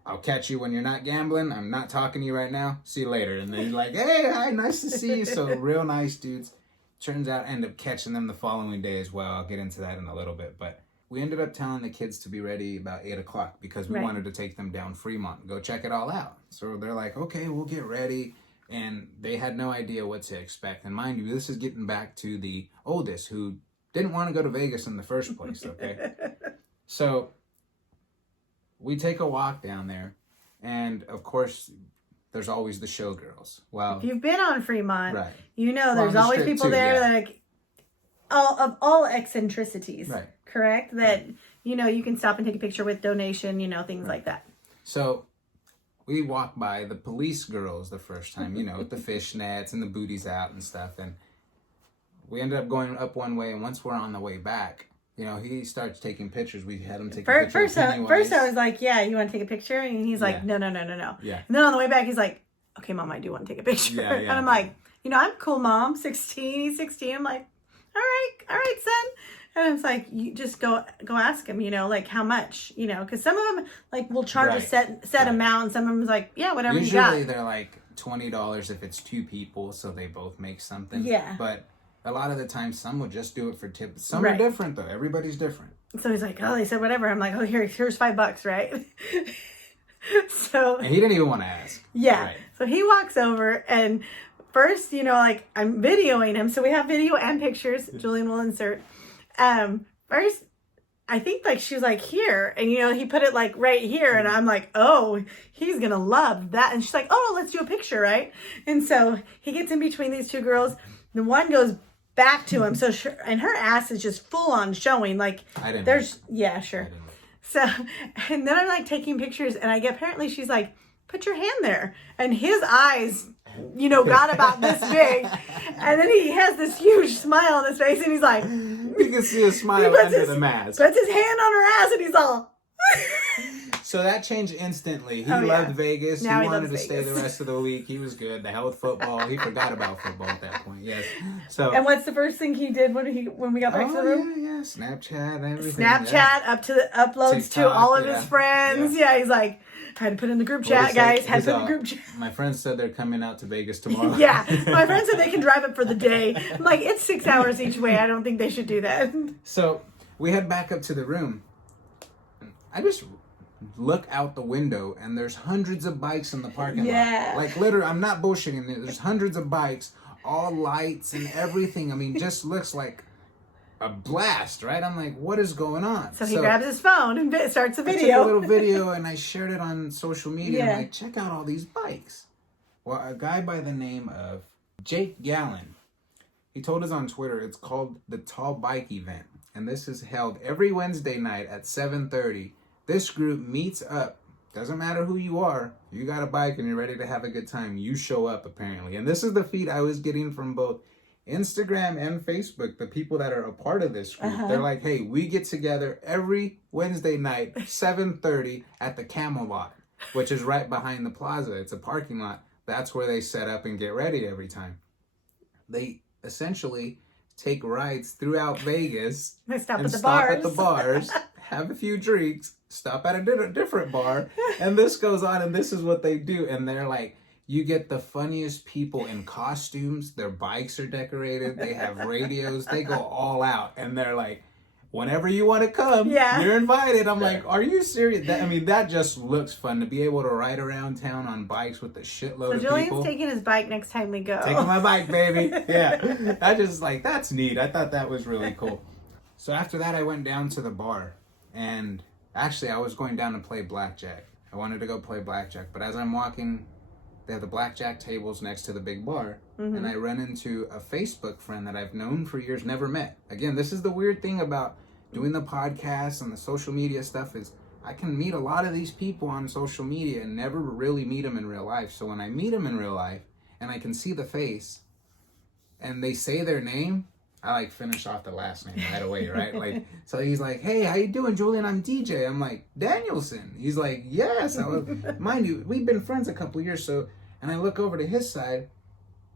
I'll catch you when you're not gambling. I'm not talking to you right now. See you later. And then he's like, hey, hi, nice to see you. So real nice dudes. Turns out I ended up catching them the following day as well. I'll get into that in a little bit. But we ended up telling the kids to be ready about 8 o'clock because we wanted to take them down Fremont and go check it all out. So they're like, okay, we'll get ready. And they had no idea what to expect. And mind you, this is getting back to the oldest who didn't want to go to Vegas in the first place, okay? So we take a walk down there. And, of course, there's always the showgirls. Well, if you've been on Fremont, right. There's always people there that of all eccentricities, right. Correct? That, you can stop and take a picture with donation, things like that. So we walked by the police girls the first time, with the fishnets and the booties out and stuff. And we ended up going up one way. And once we're on the way back, you know, he starts taking pictures. We had him take a First, picture. first I was like, yeah, you want to take a picture? And he's like, no. Yeah. And then on the way back, he's like, okay, Mom, I do want to take a picture. Yeah. And I'm like, you know, I'm cool, Mom. 16, he's 16. I'm like, all right, son. And it's like, you just go ask him, you know, like how much, you know, because some of them like will charge a set amount, and some of them is like, yeah, whatever you got. Usually they're like $20 if it's 2 people, so they both make something. Yeah. But a lot of the time, some will just do it for tips. Some are different though. Everybody's different. So he's like, oh, they said whatever. I'm like, oh, here's $5, right? So. And he didn't even want to ask. Yeah. Right. So he walks over and. First, you know, like I'm videoing him. So we have video and pictures. Julian will insert. First, I think like she was like here. And, you know, he put it like right here. And I'm like, oh, he's going to love that. And she's like, oh, let's do a picture, right? And so he gets in between these two girls. The one goes back to him. So, and her ass is just full on showing. Like, yeah, sure. So, and then I'm like taking pictures. And apparently she's like, put your hand there. And his eyes, you know, got about this big. And then he has this huge smile on his face. And he's like, you can see a smile under the mask. Puts his hand on her ass and he's all. So that changed instantly. He loved Vegas. Now he wanted to stay the rest of the week. He was good. The hell with football. He forgot about football at that point. Yes. So. And what's the first thing he did when we got back to the room? Yeah. Snapchat and everything. Uploads TikTok, to all of his friends. Yeah. He's like, had to put in the group chat, guys. Had to put in the group chat. My friends said they're coming out to Vegas tomorrow. Yeah. My friends said they can drive it for the day. I'm like, it's 6 hours each way. I don't think they should do that. So we head back up to the room. I just look out the window and there's hundreds of bikes in the parking lot. Like literally, I'm not bullshitting. There's hundreds of bikes, all lights and everything. I mean, just looks like a blast, right? I'm like, what is going on? So he grabs his phone and starts a video. I took a little video and I shared it on social media. I'm like, check out all these bikes. Well, a guy by the name of Jake Gallen, he told us on Twitter, it's called the Tall Bike Event. And this is held every Wednesday night at 7:30. This group meets up. Doesn't matter who you are. You got a bike and you're ready to have a good time. You show up, apparently. And this is the feed I was getting from both Instagram and Facebook, the people that are a part of this group. They're like, hey, we get together every Wednesday night, 7:30 at the Camelot, which is right behind the plaza. It's a parking lot. That's where they set up and get ready every time. They essentially take rides throughout Vegas. They stop at the bars, have a few drinks, stop at a different bar, and this goes on, and this is what they do. And they're like, you get the funniest people in costumes. Their bikes are decorated. They have radios. They go all out. And they're like, whenever you want to come, you're invited. I'm like, are you serious? That just looks fun to be able to ride around town on bikes with a shitload of people. So Julian's taking his bike next time we go. Taking my bike, baby. Yeah. I just like, that's neat. I thought that was really cool. So after that, I went down to the bar. And actually, I was going down to play blackjack. I wanted to go play blackjack. But as I'm walking, they have the blackjack tables next to the big bar. And I run into a Facebook friend that I've known for years, never met. Again, this is the weird thing about doing the podcast and the social media stuff is I can meet a lot of these people on social media and never really meet them in real life. So when I meet them in real life and I can see the face and they say their name, I like finish off the last name right away, right? Like, so he's like, hey, how you doing, Julian? I'm DJ. I'm like, Danielson. He's like, yes. Mind you, we've been friends a couple years. So, and I look over to his side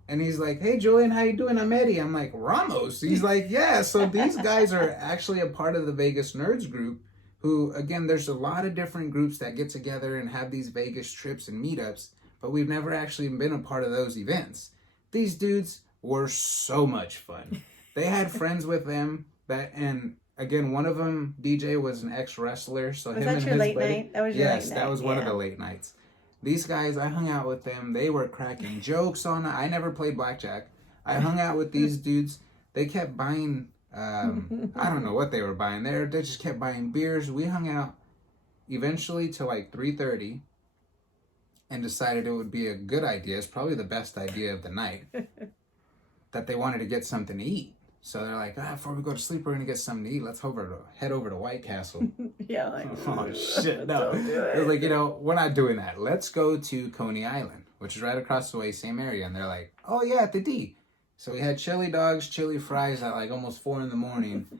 and he's like, hey, Julian, how you doing? I'm Eddie. I'm like, Ramos. He's like, yeah. So these guys are actually a part of the Vegas Nerds group who, again, there's a lot of different groups that get together and have these Vegas trips and meetups, but we've never actually been a part of those events. These dudes were so much fun. They had friends with them and again, one of them, DJ, was an ex-wrestler. So was him that and your his late buddy, night? That was your yes, late night. That was one of the late nights. These guys, I hung out with them. They were cracking jokes on it. I never played blackjack. I hung out with these dudes. They kept buying, I don't know what they were buying there. They just kept buying beers. We hung out eventually till like 3:30 and decided it would be a good idea. It's probably the best idea of the night that they wanted to get something to eat. So they're like, before we go to sleep, we're going to get something to eat. Let's head over to White Castle. Yeah, like, oh, shit, no. It was like, we're not doing that. Let's go to Coney Island, which is right across the way, same area. And they're like, oh, yeah, at the D. So we had chili dogs, chili fries at like almost 4 a.m.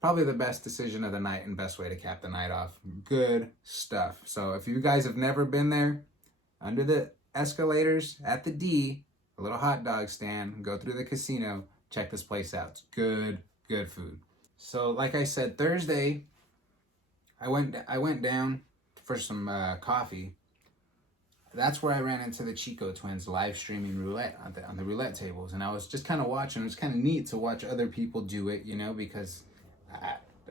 probably the best decision of the night and best way to cap the night off. Good stuff. So if you guys have never been there, under the escalators at the D, a little hot dog stand, go through the casino, check this place out. It's good food. So like I said, Thursday, I went down for some coffee. That's where I ran into the Chico twins live streaming roulette on the roulette tables. And I was just kind of watching. It was kind of neat to watch other people do it, because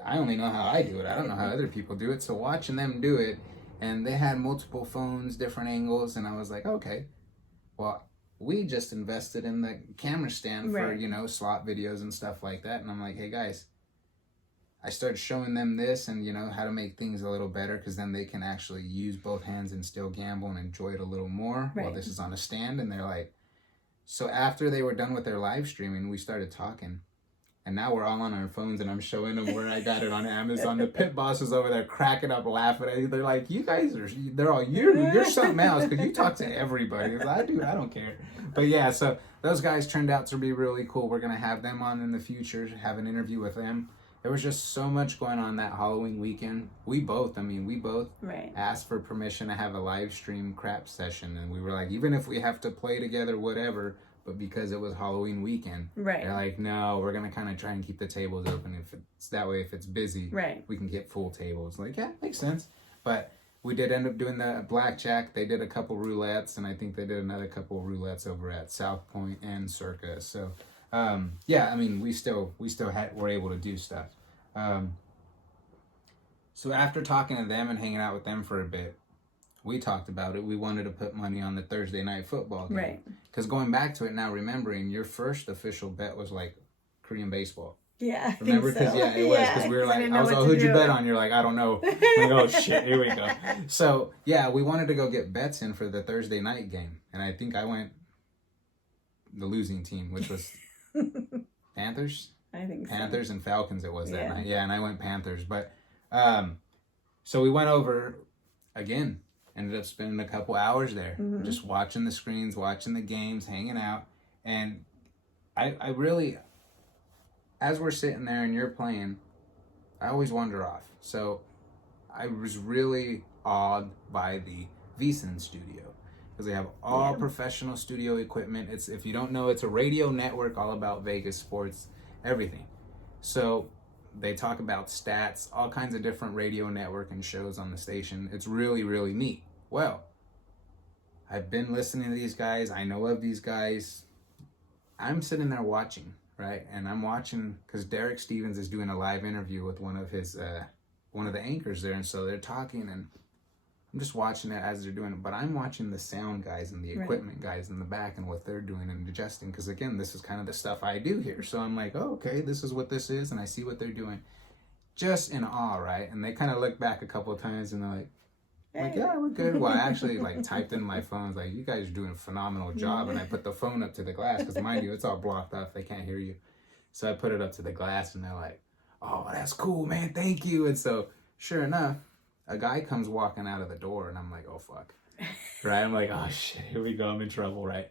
I only know how I do it. I don't know how other people do it. So watching them do it, and they had multiple phones, different angles. And I was like, okay, well, we just invested in the camera stand for, slot videos and stuff like that. And I'm like, hey guys, I started showing them this and, how to make things a little better, because then they can actually use both hands and still gamble and enjoy it a little more while this is on a stand. And they're like, so after they were done with their live streaming, we started talking. And now we're all on our phones, and I'm showing them where I got it on Amazon. The pit boss is over there cracking up, laughing at you. They're like, you guys they're all, you're something else, because you talk to everybody. I don't care. But yeah, so those guys turned out to be really cool. We're going to have them on in the future, have an interview with them. There was just so much going on that Halloween weekend. We both asked for permission to have a live stream crap session. And we were like, even if we have to play together, whatever, but because it was Halloween weekend, they're like, no, we're going to kind of try and keep the tables open. If it's that way, if it's busy, we can get full tables. Like, yeah, makes sense. But we did end up doing the blackjack. They did a couple roulettes, and I think they did another couple roulettes over at South Point and Circa. So, we still were able to do stuff. So after talking to them and hanging out with them for a bit, we talked about it. We wanted to put money on the Thursday night football game. Right. Because going back to it now, remembering your first official bet was like Korean baseball. Yeah, remember? Because it was, because we were like, I was like, who'd you bet on? You're like, I don't know. Like, oh shit, here we go. So yeah, we wanted to go get bets in for the Thursday night game, and I think I went the losing team, which was Panthers. I think Panthers and Falcons it was that night. Yeah, and I went Panthers. But so we went over again. Ended up spending a couple hours there, just watching the screens, watching the games, hanging out. And I really, as we're sitting there and you're playing, I always wander off. So I was really awed by the VSiN studio, because they have all professional studio equipment. It's, if you don't know, it's a radio network all about Vegas sports, everything. So they talk about stats, all kinds of different radio network and shows on the station. It's really, really neat. Well, I've been listening to these guys. I know of these guys. I'm sitting there watching, right? And I'm watching because Derek Stevens is doing a live interview with one of the anchors there. And so they're talking, and I'm just watching it as they're doing it. But I'm watching the sound guys and the equipment guys in the back and what they're doing and adjusting. Because again, this is kind of the stuff I do here. So I'm like, oh, okay, this is what this is. And I see what they're doing. Just in awe, right? And they kind of look back a couple of times and they're like, yeah, we're good. Well, I actually typed in my phone, like, you guys are doing a phenomenal job. And I put the phone up to the glass, because mind you, it's all blocked off. They can't hear you. So I put it up to the glass, and they're like, oh, that's cool, man. Thank you. And so sure enough, a guy comes walking out of the door, and I'm like, oh, fuck. Right? I'm like, oh, shit, here we go. I'm in trouble, right?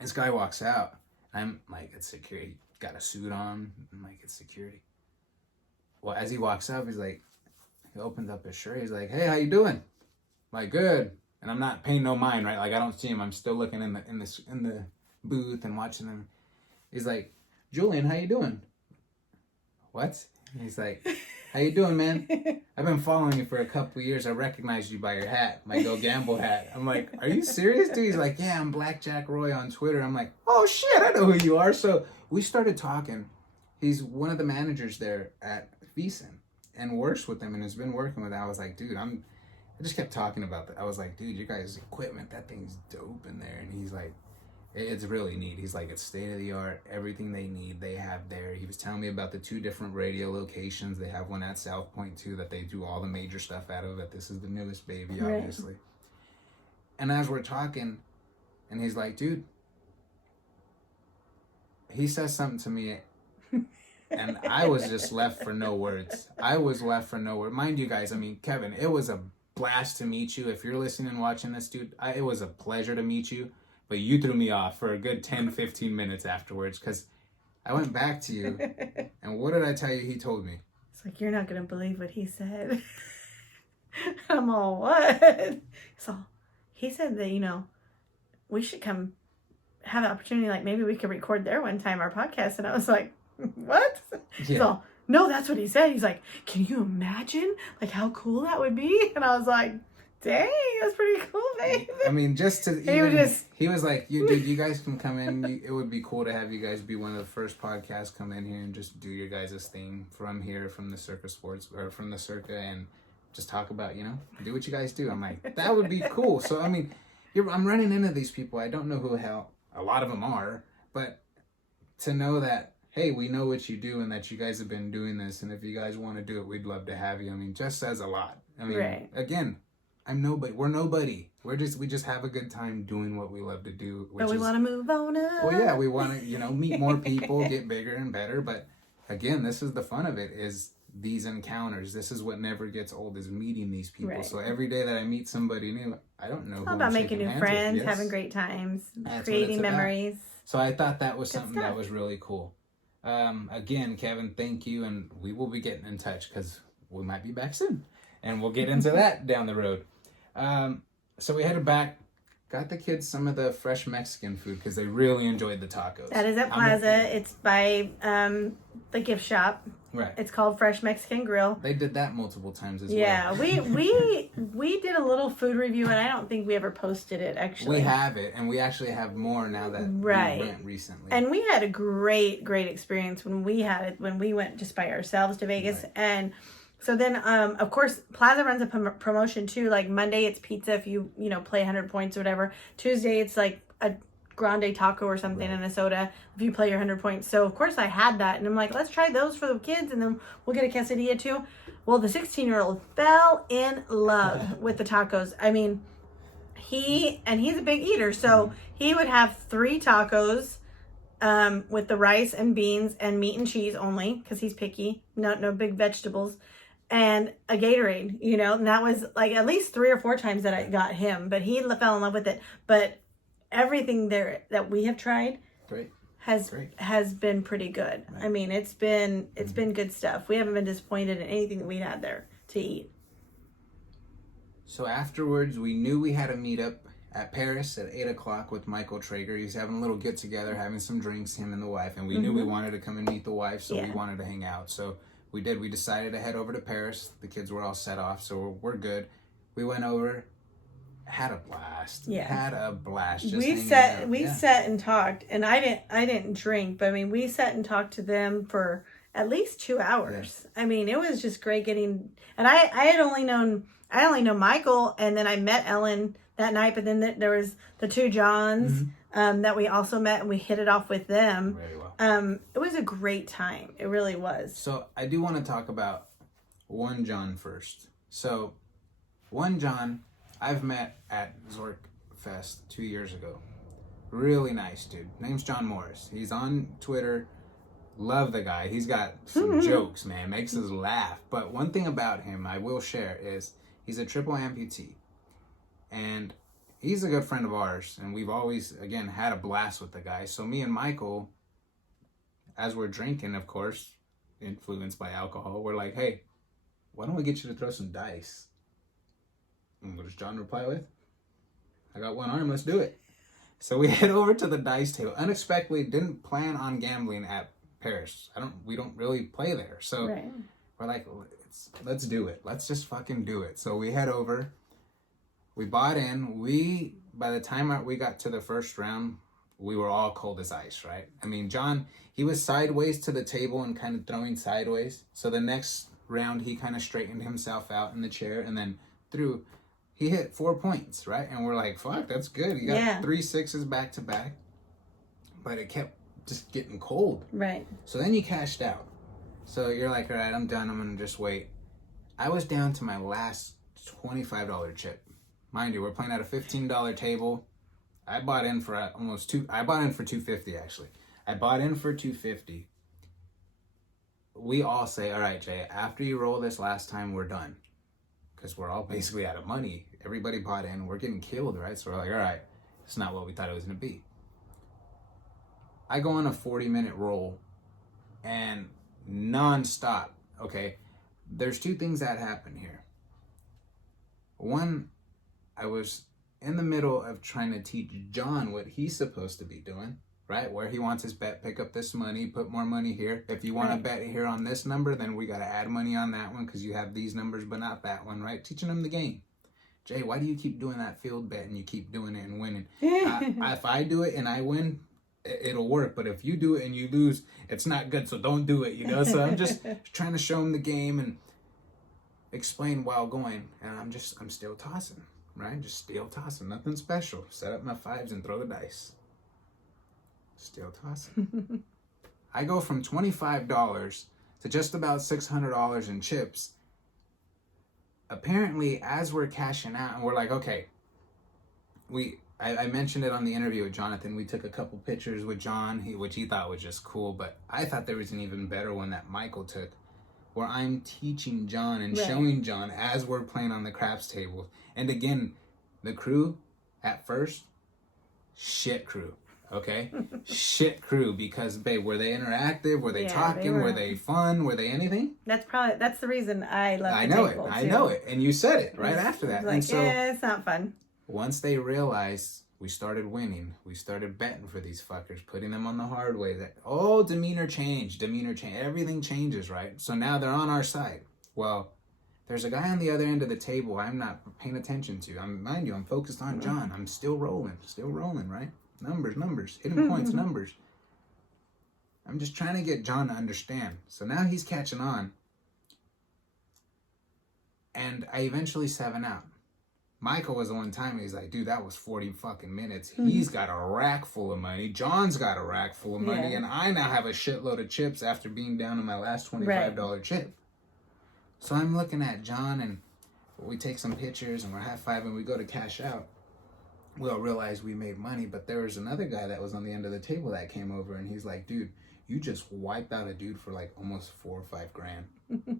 This guy walks out. I'm like, it's security. Got a suit on. I'm like, it's security. Well, as he walks up, he's like, he opens up his shirt. He's like, hey, how you doing? I'm like, good. And I'm not paying no mind, right? Like, I don't see him. I'm still looking in the booth and watching him. He's like, Julian, how you doing? What? He's like, how you doing, man? I've been following you for a couple of years. I recognized you by your hat, my Go Gamble hat. I'm like, are you serious, dude? He's like, yeah, I'm Blackjack Roy on Twitter. I'm like, oh, shit, I know who you are. So we started talking. He's one of the managers there at VSiN and works with them and has been working with them. I was like, dude, I just kept talking about that. I was like, dude, your guys' equipment, that thing's dope in there. And he's like, it's really neat. He's like, it's state of the art. Everything they need, they have there. He was telling me about the 2 different radio locations. They have one at South Point too that they do all the major stuff out of. That this is the newest baby, obviously. And as we're talking, and he's like, dude, he says something to me, and I was just left for no words. I was left for no words. Mind you guys, I mean, Kevin, it was a blast to meet you. If you're listening and watching this, dude, it was a pleasure to meet you. But you threw me off for a good 10, 15 minutes afterwards, because I went back to you, and what did I tell you he told me? It's like, you're not going to believe what he said. I'm all, what? So he said that, you know, we should come have an opportunity, like maybe we could record there one time, our podcast. And I was like, what? Yeah. So, no, that's what he said. He's like, can you imagine like how cool that would be? And I was like, dang, that's pretty cool, babe. I mean, just to he was like, you guys can come in. It would be cool to have you guys be one of the first podcasts come in here and just do your guys' thing from here, from the Circa Sports, or from the Circa, and just talk about, you know, do what you guys do. I'm like, that would be cool. So, I mean, I'm running into these people. I don't know who the hell a lot of them are, but to know that, hey, we know what you do and that you guys have been doing this, and if you guys want to do it, we'd love to have you. I mean, just says a lot. I mean, right. Again, I'm nobody. We're nobody. We just have a good time doing what we love to do. But we want to move on up. Well, yeah, we want to, you know, meet more people, get bigger and better. But again, this is the fun of it, is these encounters. This is what never gets old, is meeting these people. Right. So every day that I meet somebody new, I don't know. It's all about making new friends, yes. Having great times, creating memories. So I thought that was something that was really cool. Again, Kevin, thank you, and we will be getting in touch because we might be back soon, and we'll get into that down the road. So we headed back, got the kids some of the fresh Mexican food because they really enjoyed the tacos. That is at Plaza. It's by the gift shop. Right. It's called Fresh Mexican Grill. They did that multiple times as well. Yeah, we did a little food review, and I don't think we ever posted it, actually. We have it, and we actually have more now that we went recently. And we had a great experience when we had it, when we went just by ourselves to Vegas. Right. And so then, of course, Plaza runs a promotion too. Like Monday, it's pizza if you play 100 points or whatever. Tuesday, it's like a grande taco or something and a soda if you play your 100 points. So of course I had that, and I'm like, let's try those for the kids, and then we'll get a quesadilla too. Well, the 16-year-old fell in love with the tacos. I mean, he's a big eater, so he would have 3 tacos with the rice and beans and meat and cheese only, because he's picky, no big vegetables, and a Gatorade, and that was like at least 3 or 4 times that I got him, but he fell in love with it. But everything there that we have tried has been pretty good. Right. I mean, it's been good stuff. We haven't been disappointed in anything that we had there to eat. So afterwards, we knew we had a meetup at Paris at 8:00 with Michael Traeger. He was having a little get together, having some drinks, him and the wife, and we knew we wanted to come and meet the wife, so we wanted to hang out. So we did. We decided to head over to Paris. The kids were all set off, so we're good. We went over. Had a blast. Yeah. Had a blast. Just we sat and talked, and I didn't drink, but I mean, we sat and talked to them for at least 2 hours. Yeah. I mean, it was just great getting, and I only know Michael, and then I met Ellen that night, but then there was the 2 Johns that we also met, and we hit it off with them. Very well. It was a great time. It really was. So I do want to talk about 1 John first. So 1 John, I've met at Zork Fest 2 years ago. Really nice dude. Name's John Morris. He's on Twitter. Love the guy. He's got some jokes, man. Makes us laugh. But one thing about him I will share is he's a triple amputee. And he's a good friend of ours. And we've always, again, had a blast with the guy. So me and Michael, as we're drinking, of course, influenced by alcohol, we're like, hey, why don't we get you to throw some dice? And what does John reply with? I got 1 arm, let's do it. So we head over to the dice table. Unexpectedly, didn't plan on gambling at Paris. We don't really play there. So we're like, let's do it. Let's just fucking do it. So we head over. We bought in. By the time we got to the first round, we were all cold as ice, right? I mean, John, he was sideways to the table and kind of throwing sideways. So the next round, he kind of straightened himself out in the chair and then threw. He hit 4 points, right? And we're like, fuck, that's good. He got 3 6s back to back. But it kept just getting cold. Right. So then you cashed out. So you're like, all right, I'm done. I'm going to just wait. I was down to my last $25 chip. Mind you, we're playing at a $15 table. I bought in for I bought in for $250, actually. I bought in for $250. We all say, all right, Jay, after you roll this last time, we're done. Because we're all basically out of money. Everybody bought in. We're getting killed, right? So we're like, all right, it's not what we thought it was going to be. I go on a 40-minute roll and nonstop. Okay, there's two things that happen here. One, I was in the middle of trying to teach John what he's supposed to be doing, right? Where he wants his bet, pick up this money, put more money here. If you want to bet here on this number, then we got to add money on that one because you have these numbers but not that one, right? Teaching him the game. Jay, why do you keep doing that field bet and you keep doing it and winning? If I do it and I win, it'll work. But if you do it and you lose, it's not good. So don't do it, you know? So I'm just trying to show him the game and explain while going. And I'm still tossing, right? Just still tossing. Nothing special. Set up my fives and throw the dice. Still tossing. I go from $25 to just about $600 in chips. Apparently, as we're cashing out, and we're like, okay, I mentioned it on the interview with Jonathan. We took a couple pictures with John, which he thought was just cool, but I thought there was an even better one that Michael took, where I'm teaching John and showing John as we're playing on the craps table. And again, the crew, at first, shit crew. Okay? Shit crew, because babe, were they interactive? Were they talking? Were they fun? Were they anything? That's the reason I love I know it. And you said it right after that. Like, and so, it's not fun. Once they realized we started winning, we started betting for these fuckers, putting them on the hard way. That demeanor change. Everything changes, right? So now they're on our side. Well, there's a guy on the other end of the table I'm not paying attention to. Mind you, I'm focused on John. I'm still rolling, right? Numbers, hidden points, numbers. I'm just trying to get John to understand. So now he's catching on. And I eventually 7 out. Michael was the one time he's like, dude, that was 40 fucking minutes. He's got a rack full of money. John's got a rack full of money. And I now have a shitload of chips after being down to my last $25 chip. So I'm looking at John and we take some pictures and we're high-fiving. We go to cash out. We all realized we made money, but there was another guy that was on the end of the table that came over and he's like, dude, you just wiped out a dude for like almost $4 or $5 grand.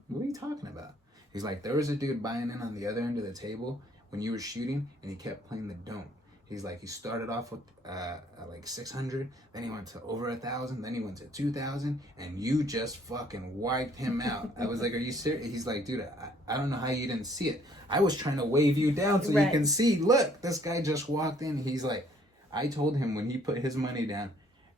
What are you talking about? He's like, there was a dude buying in on the other end of the table when you were shooting and he kept playing the don't. He's like, he started off with like 600, then he went to over 1,000, then he went to 2,000, and you just fucking wiped him out. I was like, are you serious? He's like, dude, I don't know how you didn't see it. I was trying to wave you down so you can see. Look, this guy just walked in. He's like, I told him when he put his money down,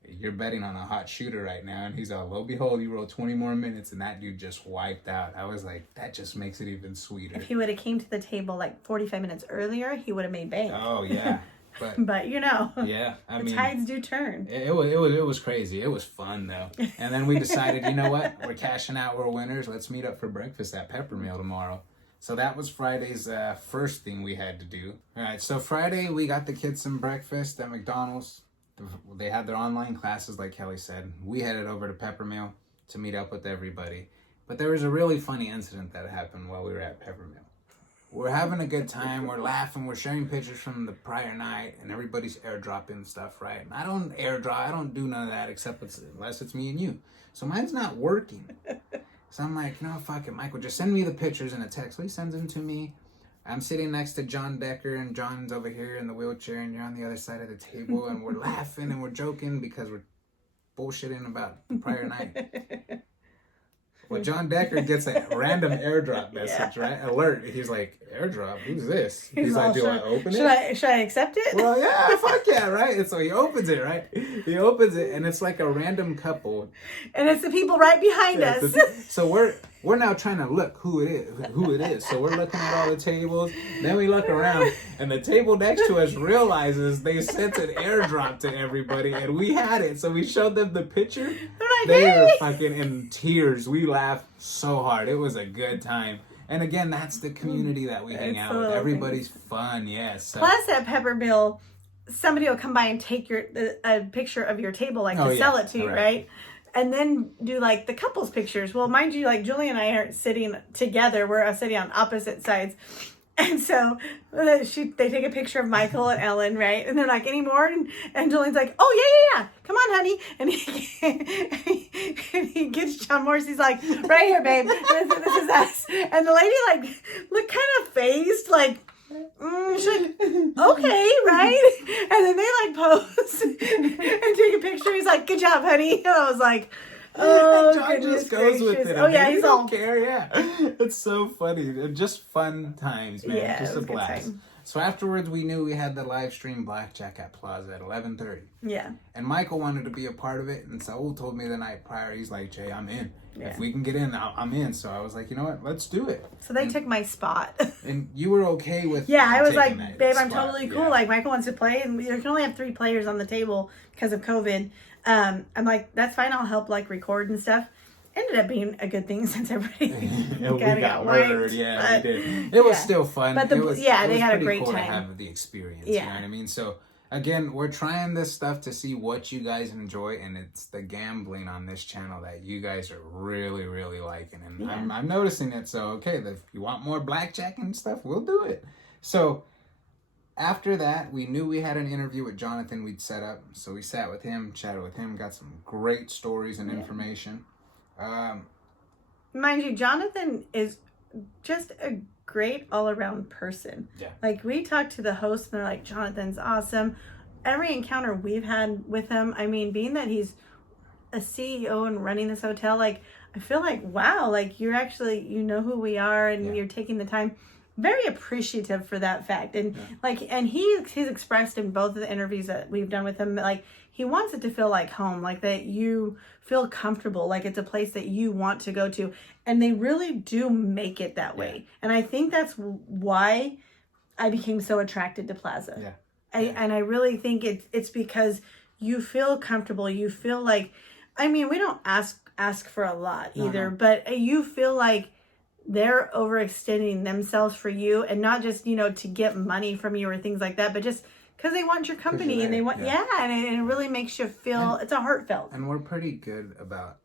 you're betting on a hot shooter right now. And he's like, lo and behold, you roll 20 more minutes and that dude just wiped out. I was like, that just makes it even sweeter. If he would have came to the table like 45 minutes earlier, he would have made bank. Oh, yeah. But you know, yeah, I mean, tides do turn. It was crazy. It was fun though. And then we decided, you know what? We're cashing out. We're winners. Let's meet up for breakfast at Peppermill tomorrow. So that was Friday's first thing we had to do. All right. So Friday we got the kids some breakfast at McDonald's. They had their online classes, like Kelly said. We headed over to Peppermill to meet up with everybody. But there was a really funny incident that happened while we were at Peppermill. We're having a good time, we're laughing, we're sharing pictures from the prior night, and everybody's airdropping stuff, right? And I don't airdrop, I don't do none of that unless it's me and you. So mine's not working. So I'm like, no, fuck it, Michael, just send me the pictures in a text. So he sends them to me. I'm sitting next to John Decker, and John's over here in the wheelchair, and you're on the other side of the table, and we're laughing and we're joking because we're bullshitting about the prior night. Well, John Decker gets a random airdrop message, right? Alert. He's like, airdrop? Who's this? He's like, do I open it? Should I accept it? Well, yeah, fuck yeah, right? And so he opens it, right? He opens it, and it's like a random couple. And it's the people right behind us. So we're now trying to look who it is. So we're looking at all the tables. Then we look around, and the table next to us realizes they sent an airdrop to everybody, and we had it. So we showed them the picture. Like, they were fucking in tears. We laughed so hard. It was a good time. And again, that's the community that we hang out with. Everybody's fun, yes. So. Plus at Peppermill, somebody will come by and take a picture of your table, like to sell it to you, right? And then do like the couples pictures. Well, mind you, like Julie and I aren't sitting together. We're sitting on opposite sides. And so they take a picture of Michael and Ellen, right? And they're like, any more? And Julian's like, oh, yeah. Come on, honey. And he gets John Morris. He's like, right here, babe. This is us. And the lady like looked kind of phased, like, she's like, okay, right? And then they like pose and take a picture. He's like, good job, honey. And I was like, Oh, John goodness just goes with gracious. it. Oh, yeah, He he's don't all... care. Yeah, it's so funny. Just fun times, man. Yeah, Just it a was a good blast. time. So afterwards, we knew we had the live stream Blackjack at Plaza at 11:30. Yeah. And Michael wanted to be a part of it, and Saul told me the night prior, he's like, Jay, I'm in. Yeah. If we can get in, I'm in. So I was like, you know what, let's do it. So they took my spot. And you were okay with Yeah, I was taking like, that babe, I'm spot. totally cool. Yeah. Like, Michael wants to play, and you can only have 3 players on the table because of COVID. I'm like, that's fine. I'll help, like, record and stuff. Ended up being a good thing since everybody we got murdered. Yeah, we did. It was still fun. But they had a great cool time. to have the experience. Yeah. You know what I mean? So again, we're trying this stuff to see what you guys enjoy, and it's the gambling on this channel that you guys are really, really liking, and I'm noticing it. So okay, if you want more blackjack and stuff, we'll do it. So after that, we knew we had an interview with Jonathan we'd set up, so we sat with him, chatted with him, got some great stories and information. Mind you, Jonathan is just a great all-around person. Yeah. Like, we talked to the host, and they're like, Jonathan's awesome. Every encounter we've had with him, I mean, being that he's a CEO and running this hotel, like, I feel like, wow, like, you're actually, you know who we are, and you're taking the time. Very appreciative for that fact. And like, and he's expressed in both of the interviews that we've done with him, like, he wants it to feel like home, like that you feel comfortable, like it's a place that you want to go to. And they really do make it that way. And I think that's why I became so attracted to Plaza. Yeah. And I really think it's because you feel comfortable. You feel like, I mean, we don't ask for a lot either, but you feel like they're overextending themselves for you, and not just, you know, to get money from you or things like that, but just because they want your company and they want, and it really makes you feel, it's a heartfelt. And we're pretty good about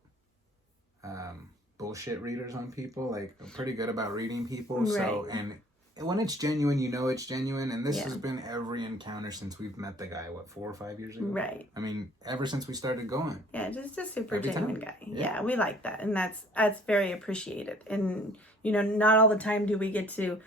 bullshit readers on people. Like, we're pretty good about reading people. Right. So, and when it's genuine, you know it's genuine. And this has been every encounter since we've met the guy, 4 or 5 years ago? Right. I mean, ever since we started going. Yeah, just a super Every genuine time. guy. Yeah, we like that. And that's very appreciated. And, you know, not all the time do we get to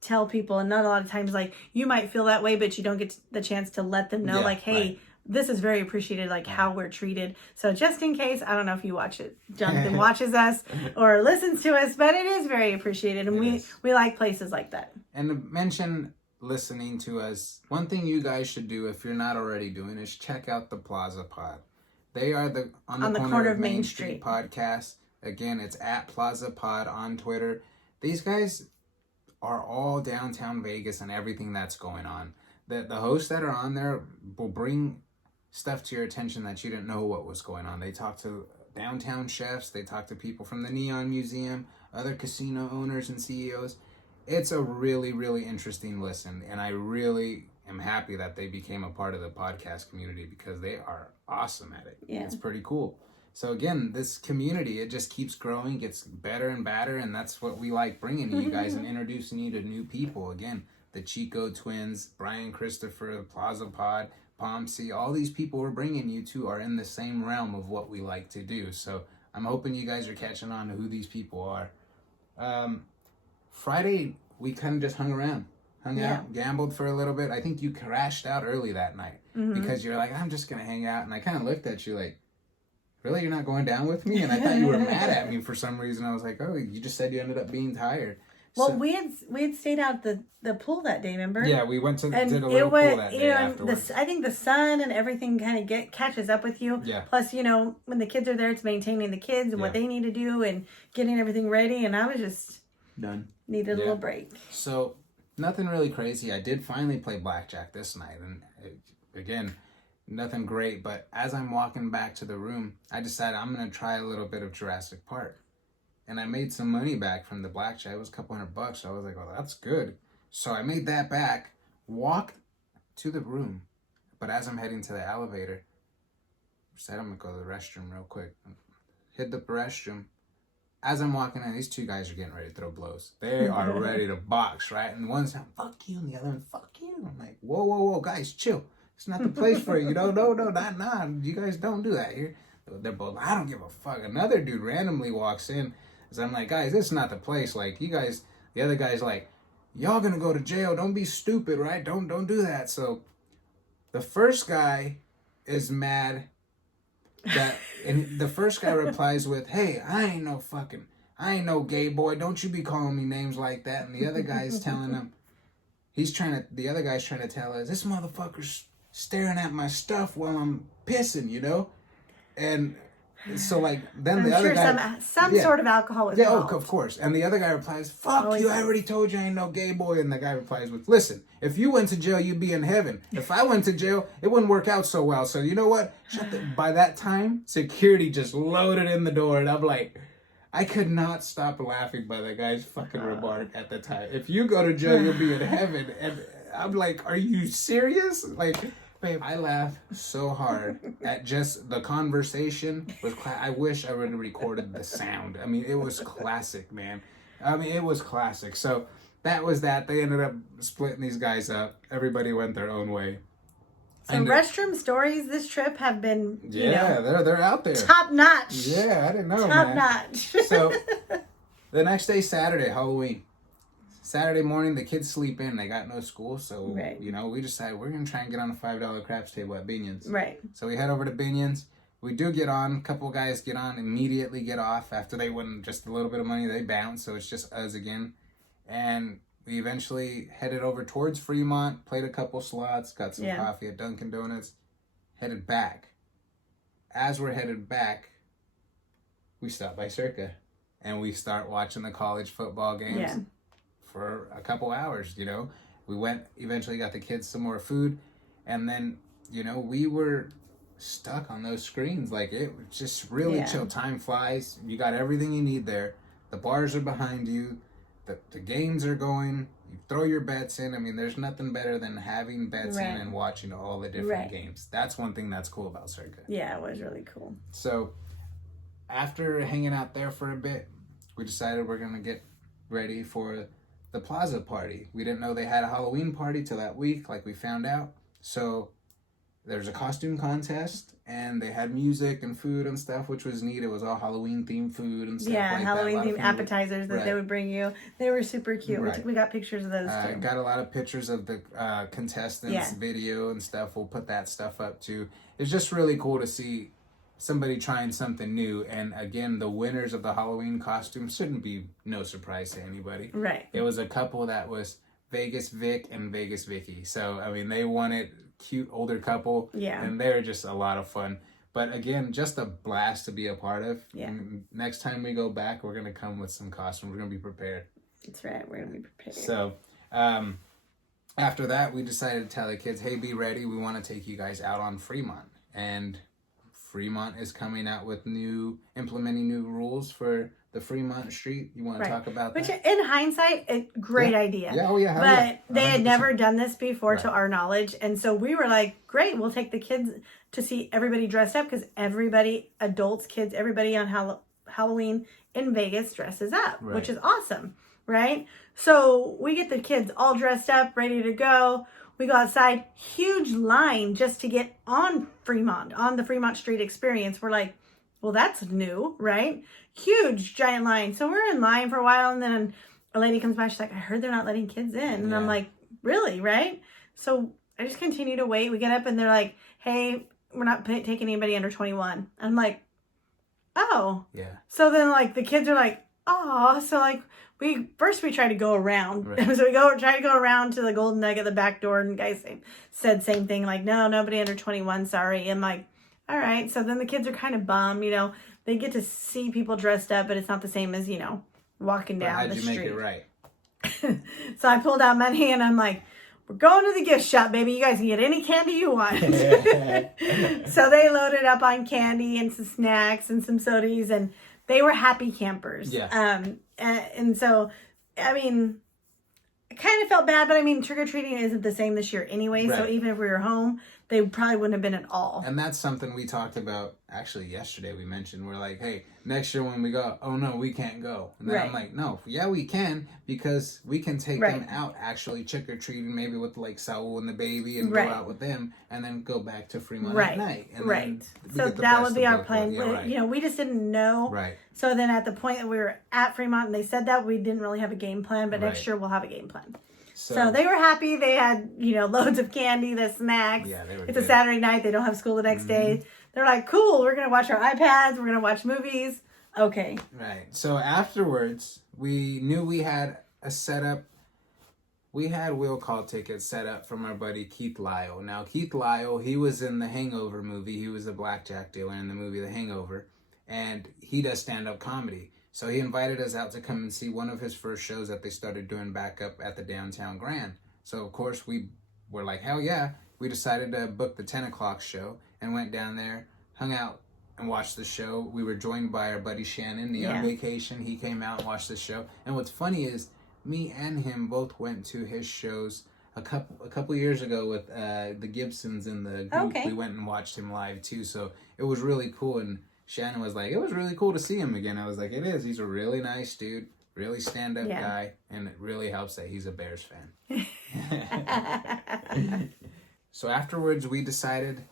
tell people, and not a lot of times, like, you might feel that way, but you don't get the chance to let them know, like, hey, this is very appreciated, like how we're treated. So just in case, I don't know if you watch it, Jonathan watches us or listens to us, but it is very appreciated, and we like places like that. And to mention listening to us, one thing you guys should do, if you're not already doing, is check out the Plaza Pod. They are on the corner of Main Street podcast. Again, it's at Plaza Pod on Twitter. These guys are all downtown Vegas and everything that's going on. The hosts that are on there will bring stuff to your attention that you didn't know what was going on. They talk to downtown chefs. They talk to people from the Neon Museum, other casino owners and CEOs. It's a really, really interesting listen, and I really am happy that they became a part of the podcast community because they are awesome at it. Yeah. It's pretty cool. So again, this community, it just keeps growing, gets better and better, and that's what we like bringing to you guys and introducing you to new people. Again, the Chico twins, Brian Christopher, the Plaza Pod, Pomsey, all these people we're bringing you to are in the same realm of what we like to do. So I'm hoping you guys are catching on to who these people are. Friday, we kind of just hung out, gambled for a little bit. I think you crashed out early that night because you're like, I'm just going to hang out. And I kind of looked at you like, really, you're not going down with me? And I thought you were mad at me for some reason. I was like, oh, you just said you ended up being tired. Well, we had stayed out the pool that day, remember? Yeah, we went to and did a little pool that day and afterwards. I think the sun and everything kind of catches up with you. Yeah. Plus, you know, when the kids are there, it's maintaining the kids and what they need to do and getting everything ready. And I was just done. Needed a little break. So nothing really crazy. I did finally play blackjack this night, and again, nothing great. But as I'm walking back to the room, I decided I'm gonna try a little bit of Jurassic Park. And I made some money back from the blackjack. It was a couple $100. So I was like, well, that's good. So I made that back, walked to the room. But as I'm heading to the elevator, I said I'm going to go to the restroom real quick. Hit the restroom. As I'm walking in, these two guys are getting ready to throw blows. They are ready to box, right? And one's saying, fuck you, and the other one, fuck you. I'm like, whoa, guys, chill. It's not the place for you. No, nah. You guys don't do that here. They're both, I don't give a fuck. Another dude randomly walks in. So I'm like, guys, this is not the place. Like, you guys, the other guy's like, y'all gonna go to jail. Don't be stupid, right? Don't do that. So the first guy is mad that And the first guy replies with, "Hey, I ain't no gay boy. Don't you be calling me names like that." And the other guy's telling him, the other guy's trying to tell us, "This motherfucker's staring at my stuff while I'm pissing," And so like then the other guy, some sort of alcohol is involved. Of course. And the other guy replies, "Fuck you! I already told you I ain't no gay boy." And the guy replies with, "Listen, if you went to jail, you'd be in heaven. If I went to jail, it wouldn't work out so well. So you know what? By that time, security just loaded in the door, and I'm like, I could not stop laughing by the guy's fucking remark at the time. If you go to jail, you'll be in heaven. And I'm like, are you serious? Like, babe, I laugh so hard at just the conversation. I wish I would have recorded the sound. I mean, it was classic, man. It was classic. So that was that. They ended up splitting these guys up. Everybody went their own way. So restroom stories this trip have been, they're out there. Top notch. Yeah, I didn't know, Top notch. So the next day, Saturday, Halloween. Saturday morning, the kids sleep in. They got no school, so we decided we're gonna try and get on a $5 craps table at Binion's. Right. So we head over to Binion's. We do get on. A couple guys get on, immediately get off after they win just a little bit of money. They bounce, so it's just us again. And we eventually headed over towards Fremont, played a couple slots, got some coffee at Dunkin' Donuts, headed back. As we're headed back, we stop by Circa, and we start watching the college football games for a couple hours, We went, eventually got the kids some more food, and then, we were stuck on those screens. Like, it was just really chill. Time flies. You got everything you need there. The bars are behind you. The games are going. You throw your bets in. I mean, there's nothing better than having bets in and watching all the different games. That's one thing that's cool about Circa. Yeah, it was really cool. So after hanging out there for a bit, we decided we're going to get ready for the Plaza party. We didn't know they had a Halloween party till that week, like we found out. So there's a costume contest, and they had music and food and stuff, which was neat. It was all Halloween-themed food and stuff like that. Yeah, Halloween-themed appetizers that they would bring you. They were super cute. Right. We got pictures of those, too. Got a lot of pictures of the contestants' video and stuff. We'll put that stuff up, too. It's just really cool to see somebody trying something new. And, again, the winners of the Halloween costume shouldn't be no surprise to anybody. Right. It was a couple that was Vegas Vic and Vegas Vicky. So, I mean, they won it. Cute older couple, and they're just a lot of fun. But again, just a blast to be a part of. And next time we go back, we're gonna come with some costumes. We're gonna be prepared. That's right, we're gonna be prepared. So after that, we decided to tell the kids, "Hey, be ready. We want to take you guys out on Fremont." And Fremont is coming out with implementing new rules for the Fremont Street. You want to talk about that? Which, in hindsight, a great idea. Yeah, but they had never done this before, to our knowledge, and so we were like, "Great, we'll take the kids to see everybody dressed up," because everybody, adults, kids, everybody on Halloween in Vegas dresses up, which is awesome, right? So we get the kids all dressed up, ready to go. We go outside, huge line just to get on Fremont, on the Fremont Street experience. We're like, well, that's new, right? Huge, giant line. So we're in line for a while, and then a lady comes by. She's like, "I heard they're not letting kids in." And I'm like, really, right? So I just continue to wait. We get up, and they're like, "Hey, we're not taking anybody under 21. I'm like, oh. Yeah. So then, like, the kids are like, oh. So, like, we try to go around. Right. So we try to go around to the Golden Nugget, the back door, and the guys said same thing, like, "No, nobody under 21, sorry." And like, all right. So then the kids are kind of bummed, they get to see people dressed up, but it's not the same as, walking down the street. How'd you make it right? So I pulled out money, and I'm like, "We're going to the gift shop, baby. You guys can get any candy you want." So they loaded up on candy and some snacks and some sodas, and they were happy campers. Yeah. And so, I mean, I kind of felt bad, but I mean, trick-or-treating isn't the same this year anyway. Right. So even if we were home, they probably wouldn't have been at all. And that's something we talked about, actually, yesterday. We mentioned, we're like, hey, next year when we go, oh, no, we can't go. And then I'm like, no, we can, because we can take them out actually trick-or-treating, maybe with, like, Saul and the baby, and go out with them, and then go back to Fremont at night. And so that would be our plan. Yeah, we just didn't know. Right. So then at the point that we were at Fremont and they said that, we didn't really have a game plan, but next year we'll have a game plan. So they were happy. They had, loads of candy, the snacks. Yeah, they were It's a Saturday night. They don't have school the next day. They're like, cool, we're going to watch our iPads. We're going to watch movies. Okay. Right. So afterwards, we knew we had a setup. We had wheel call tickets set up from our buddy Keith Lyle. Now, Keith Lyle, he was in the Hangover movie. He was a blackjack dealer in the movie The Hangover. And he does stand-up comedy. So he invited us out to come and see one of his first shows that they started doing back up at the Downtown Grand. So, of course, we were like, hell yeah. We decided to book the 10 o'clock show and went down there, hung out, and watched the show. We were joined by our buddy Shannon, on vacation. He came out and watched the show. And what's funny is me and him both went to his shows a couple years ago with the Gibsons in the group. Okay. We went and watched him live too. So it was really cool. And Shannon was like, it was really cool to see him again. I was like, it is. He's a really nice dude, really stand-up guy. And it really helps that he's a Bears fan. So afterwards, we decided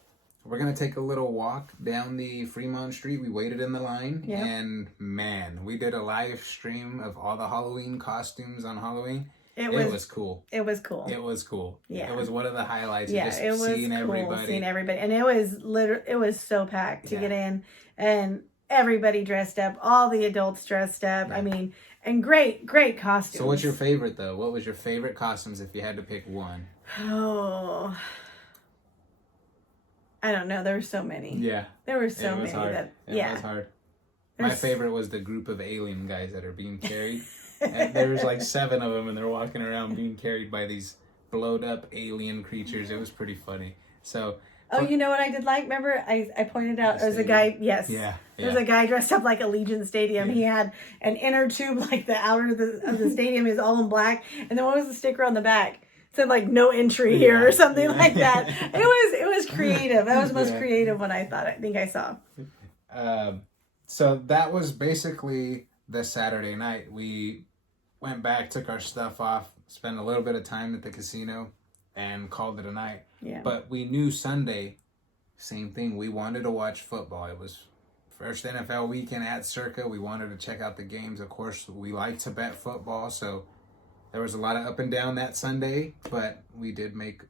we're going to take a little walk down the Fremont Street. We waited in the line. Yep. And man, we did a live stream of all the Halloween costumes on Halloween. It was cool. It was cool. It was cool. Yeah. It was one of the highlights. Yeah, just it was seeing cool everybody. seeing everybody. And it was so packed to get in. And everybody dressed up. All the adults dressed up. Yeah. I mean, and great costumes. So what's your favorite, though? What was your favorite costumes if you had to pick one? Oh, I don't know. There were so many. Yeah. There were so many. Hard. That It was hard. My favorite was the group of alien guys that are being carried. And there was like 7 of them, and they're walking around being carried by these blowed up alien creatures. It was pretty funny. So. Oh, you know what I did like? Remember, I pointed out there was a guy. Yes. Yeah. There was a guy dressed up like Allegiant Stadium. Yeah. He had an inner tube, like the outer of the stadium is all in black, and then what was the sticker on the back? It said like no entry here or something like that. It was creative. That was the most creative one I think I saw. So that was basically the Saturday night. We went back, took our stuff off, spent a little bit of time at the casino, and called it a night. Yeah. But we knew Sunday, same thing. We wanted to watch football. It was first NFL weekend at Circa. We wanted to check out the games. Of course, we like to bet football, so there was a lot of up and down that Sunday, but we did make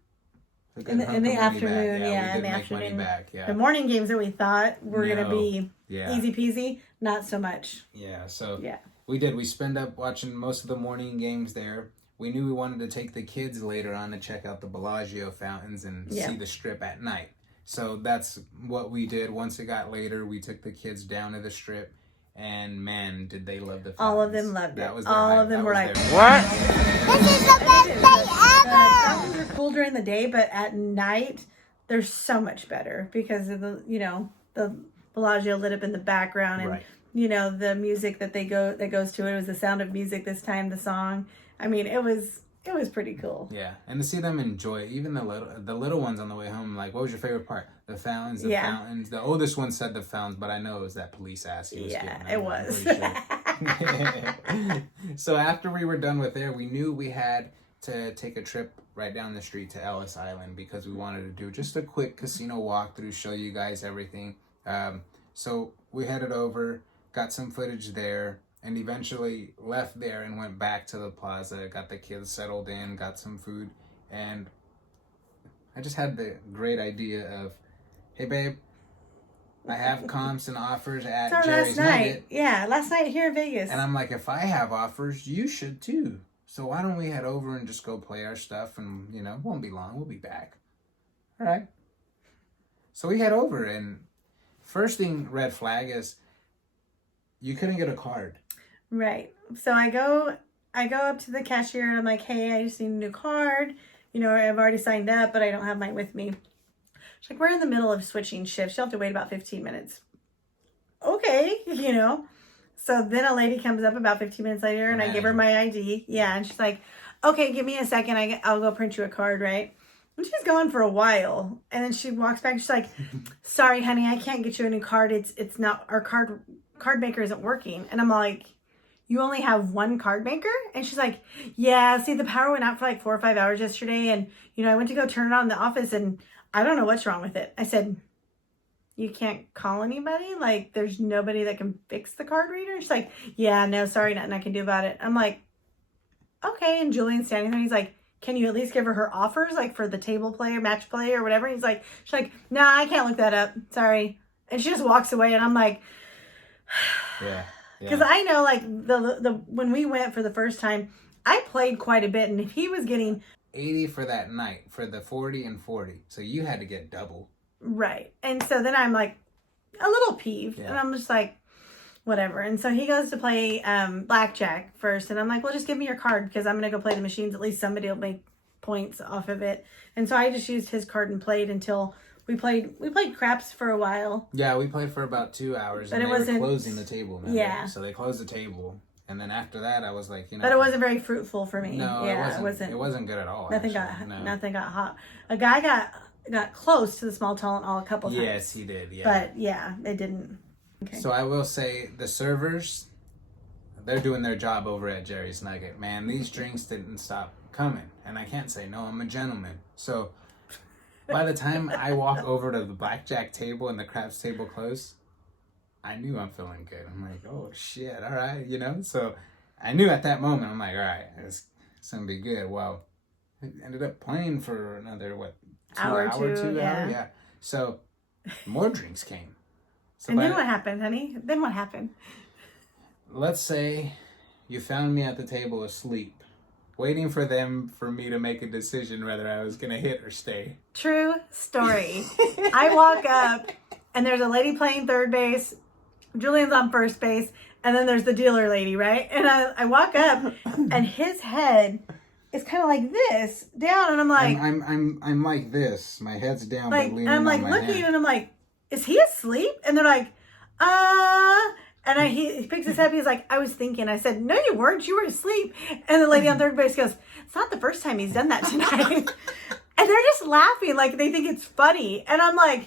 a good in the afternoon. Yeah, in the afternoon. Back. Yeah. The morning games that we thought were going to be easy peasy, not so much. Yeah, so we did. We spent up watching most of the morning games there. We knew we wanted to take the kids later on to check out the Bellagio fountains and see the Strip at night. So that's what we did. Once it got later, we took the kids down to the Strip, and man, did they love the fountains. All of them loved it. That was all of them were like, what? This is the best day ever! The fountains are cool during the day, but at night, they're so much better because of the Bellagio lit up in the background and the music that goes to it. It was The Sound of Music this time, the song. I mean, it was pretty cool. Yeah, and to see them enjoy it, even the little ones on the way home. Like, what was your favorite part? The fountains, fountains. The oldest one said the fountains, but I know it was that police ass he was getting. It was. Sure. So after we were done with there, we knew we had to take a trip right down the street to Ellis Island because we wanted to do just a quick casino walkthrough, show you guys everything. So we headed over, got some footage there, and eventually left there and went back to the plaza, got the kids settled in, got some food, and I just had the great idea of, hey babe, I have comps and offers at Jerry's Nugget. Yeah, last night here in Vegas. And I'm like, if I have offers, you should too. So why don't we head over and just go play our stuff and, won't be long, we'll be back. All right. So we head over, and first thing, red flag, is you couldn't get a card. Right. So I go up to the cashier and I'm like, hey, I just need a new card. I've already signed up, but I don't have mine with me. She's like, we're in the middle of switching shifts. You'll have to wait about 15 minutes. Okay, So then a lady comes up about 15 minutes later and I give her my ID. Yeah, and she's like, okay, give me a second. I'll go print you a card, right? And she's gone for a while. And then she walks back. She's like, sorry, honey, I can't get you a new card. It's not, our card maker isn't working. And I'm like, you only have one card maker? And she's like, yeah, see, the power went out for like 4 or 5 hours yesterday. And, I went to go turn it on in the office and I don't know what's wrong with it. I said, you can't call anybody? Like, there's nobody that can fix the card reader? She's like, yeah, no, sorry, nothing I can do about it. I'm like, okay. And Julian's standing there. He's like, can you at least give her her offers, like for the table play or match play or whatever? He's like, she's like, nah, I can't look that up. Sorry. And she just walks away, and I'm like, yeah. Because I know, like, the when we went for the first time, I played quite a bit, and if he was getting 80 for that night for the 40 and 40, so you had to get double. Right. And so then I'm like a little peeved, and I'm just like, whatever. And so he goes to play blackjack first, and I'm like, well, just give me your card because I'm gonna go play the machines. At least somebody will make points off of it. And so I just used his card and played until we played craps for a while. Yeah, we played for about 2 hours, but and they were closing the table. Remember? Yeah. So they closed the table, and then after that, I was like, But it wasn't very fruitful for me. No, yeah, it wasn't. It wasn't good at all. Nothing got hot. A guy got close to the small talent all a couple times. Yes, he did. Yeah. But yeah, it didn't. Okay. So I will say the servers, they're doing their job over at Jerry's Nugget. Man, these drinks didn't stop coming, and I can't say no. I'm a gentleman. So by the time I walk over to the blackjack table and the craps table close, I knew I'm feeling good. I'm like, oh shit, all right, So I knew at that moment, I'm like, all right, it's gonna be good. Well, it ended up playing for another 2 hours, yeah. So more drinks came. So and then what happened, honey? Then what happened? Let's say you found me at the table asleep, waiting for me to make a decision whether I was going to hit or stay. True story. I walk up, and there's a lady playing third base. Julian's on first base, and then there's the dealer lady, right? And I walk up, and his head is kind of like this, down, and I'm like... I'm like this. My head's down, like, but leaning I'm like on my looking, hand. and I'm like, is he asleep? And they're like, and he picks his head. He's like, I was thinking. I said, no, you weren't. You were asleep. And the lady on third base goes, it's not the first time he's done that tonight. And they're just laughing like they think it's funny. And I'm like,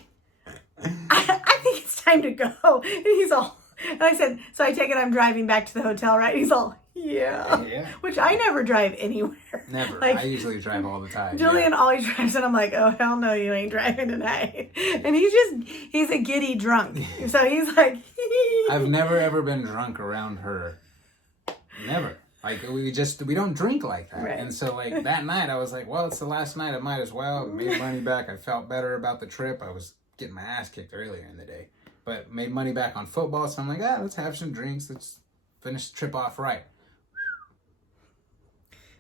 I think it's time to go. And he's all, and I said, so I take it I'm driving back to the hotel, right? He's all, yeah. Which I never drive anywhere. Never. I usually drive all the time. Julian always drives, and I'm like, oh, hell no, you ain't driving tonight. And he's a giddy drunk. So he's like... I've never, ever been drunk around her. Never. Like, we don't drink like that. Right. And so, like, that night, I was like, well, it's the last night. I might as well. Made money back. I felt better about the trip. I was getting my ass kicked earlier in the day. But made money back on football. So I'm like, let's have some drinks. Let's finish the trip off right.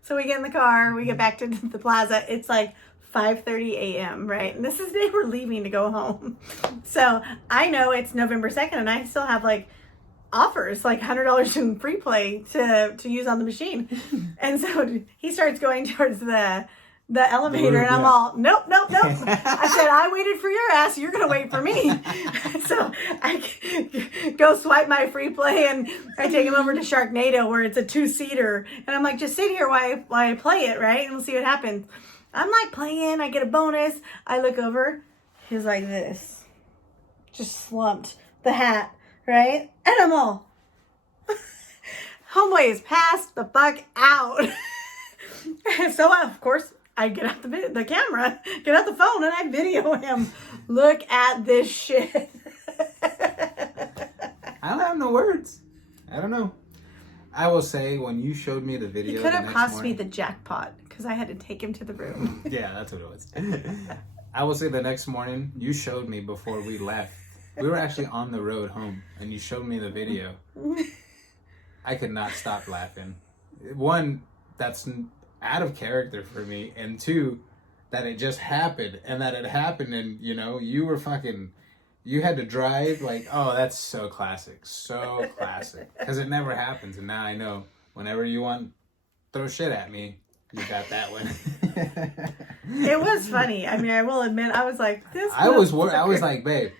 So we get in the car, we get back to the plaza. It's like 5:30 a.m., right? And this is the day we're leaving to go home. So I know it's November 2nd, and I still have like offers, like $100 in free play to use on the machine. And so he starts going towards the elevator, and I'm all, nope. I said, I waited for your ass. You're going to wait for me. So I go swipe my free play, and I take him over to Sharknado, where it's a 2-seater. And I'm like, just sit here while I play it, right? And we'll see what happens. I'm like playing. I get a bonus. I look over. He's like this. Just slumped. The hat, right? And I'm all, homeboy is passed the fuck out. So, of course, I get out the camera, get out the phone, and I video him. Look at this shit. I don't have no words. I don't know. I will say, when you showed me the video, it could have cost me the jackpot because I had to take him to the room. Yeah, that's what it was. I will say, the next morning, you showed me before we left. We were actually on the road home, and you showed me the video. I could not stop laughing. One, that's out of character for me, and two, that it just happened, and that it happened, and you were you had to drive, like, oh, that's so classic, because it never happens. And now I know whenever you want throw shit at me, you got that one. It was funny. I mean, I will admit, I was like, this I was like, babe,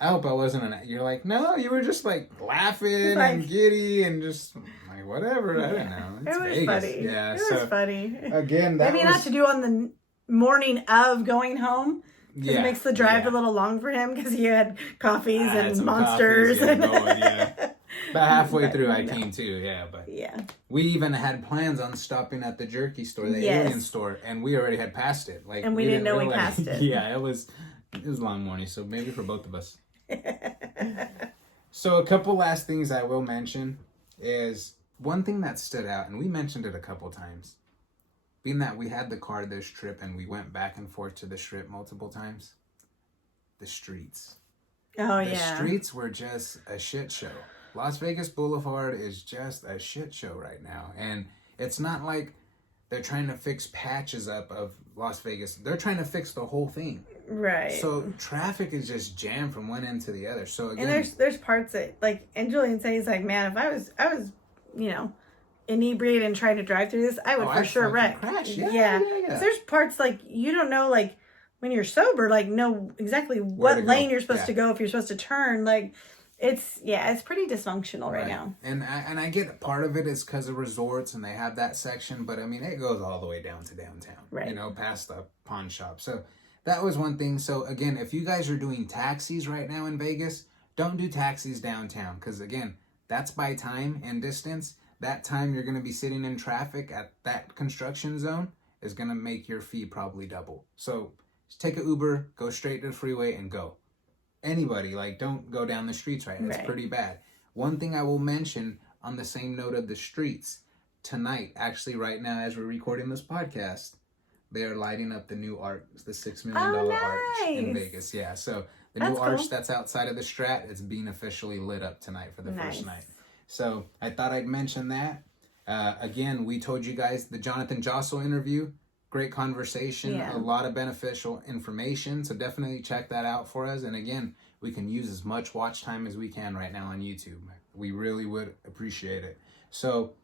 I hope I wasn't you're like, no, you were just like laughing and giddy and just like whatever. Yeah. I don't know. It's it was Vegas. Funny. Yeah, it was funny. Again, maybe not to do on the morning of going home. Because it makes the drive a little long for him because he had coffees and monsters. About halfway through, I came too. Yeah, but yeah, we even had plans on stopping at the jerky store, the Alien store, and we already had passed it. Like, and we didn't know we passed it. Yeah, it was a long morning, so maybe for both of us. So a couple last things I will mention is one thing that stood out, and we mentioned it a couple times. being that we had the car this trip and we went back and forth to the Strip multiple times, the streets. Oh, The streets were just a shit show. Las Vegas Boulevard is just a shit show right now. And it's not like they're trying to fix patches up of Las Vegas. They're trying to fix the whole thing. Right. So traffic is just jammed from one end to the other. So again, and there's parts that, like, and Julian says, he's like, man, if I was, you know, inebriated and tried to drive through this, I would for sure wreck. Crash. Yeah. So there's parts, like, you don't know, like, when you're sober, like, know exactly what lane you're supposed to go, if you're supposed to turn. Like, it's pretty dysfunctional right now. And I get part of it is because of resorts and they have that section, but I mean, it goes all the way down to downtown, right? You know, past the pawn shop. So that was one thing. So again, if you guys are doing taxis right now in Vegas, don't do taxis downtown, because again, that's by time and distance. That time you're going to be sitting in traffic at that construction zone is going to make your fee probably double. So just take an Uber, go straight to the freeway and go. Anybody, like, don't go down the streets right now. It's pretty bad. One thing I will mention on the same note of the streets, tonight, actually right now as we're recording this podcast, they are lighting up the new arch, the $6 million arch in Vegas. Yeah, so the new arch that's outside of the Strat, it's being officially lit up tonight for the first night. So I thought I'd mention that. Again, we told you guys the Jonathan Jossel interview. Great conversation, a lot of beneficial information. So definitely check that out for us. And again, we can use as much watch time as we can right now on YouTube. We really would appreciate it. So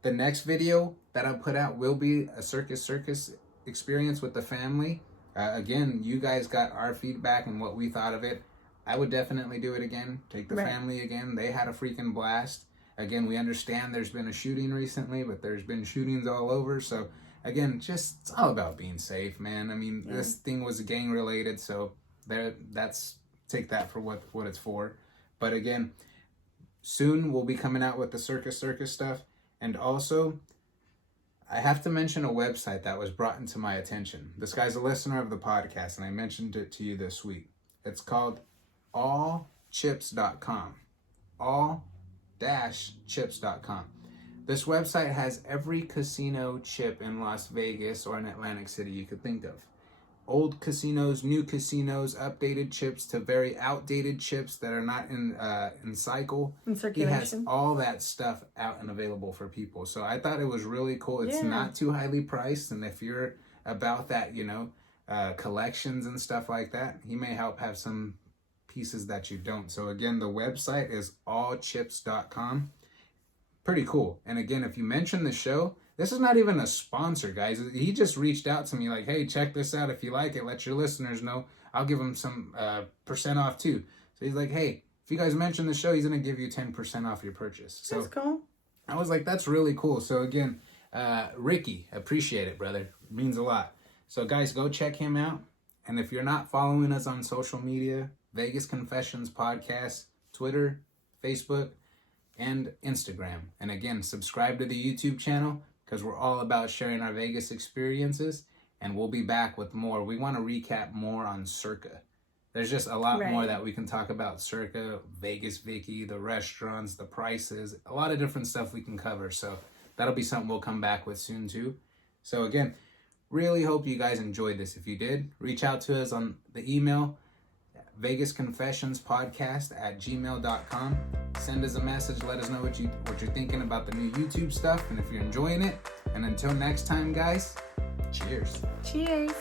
the next video that I put out will be a circus experience with the family. Again, you guys got our feedback and what we thought of it. I would definitely do it again. Take the family again. They had a freaking blast. Again, we understand there's been a shooting recently, but there's been shootings all over. So again, just it's all about being safe, man. I mean, this thing was gang related, so take that for what it's for. But again, soon we'll be coming out with the circus stuff. And also, I have to mention a website that was brought into my attention. This guy's a listener of the podcast, and I mentioned it to you this week. It's called allchips.com. all-chips.com. This website has every casino chip in Las Vegas or in Atlantic City you could think of. Old casinos, new casinos, updated chips to very outdated chips that are not in cycle. In circulation. He has all that stuff out and available for people. So I thought it was really cool. It's not too highly priced. And if you're about that, you know, collections and stuff like that, he may help have some pieces that you don't. So again, the website is allchips.com. Pretty cool. And again, if you mention the show, this is not even a sponsor, guys. He just reached out to me like, hey, check this out. If you like it, let your listeners know. I'll give him some % off too. So he's like, hey, if you guys mention the show, he's going to give you 10% off your purchase. So that's cool. I was like, that's really cool. So again, Ricky, appreciate it, brother. It means a lot. So guys, go check him out. And if you're not following us on social media, Vegas Confessions Podcast, Twitter, Facebook, and Instagram. And again, subscribe to the YouTube channel because we're all about sharing our Vegas experiences, and we'll be back with more. We want to recap more on Circa. There's just a lot more that we can talk about Circa, Vegas Vicky, the restaurants, the prices, a lot of different stuff we can cover. So that'll be something we'll come back with soon too. So again, really hope you guys enjoyed this. If you did, reach out to us on the email, vegasconfessionspodcast@gmail.com. Send us a message. Let us know what you're thinking about the new YouTube stuff and if you're enjoying it. And until next time, guys, cheers. Cheers.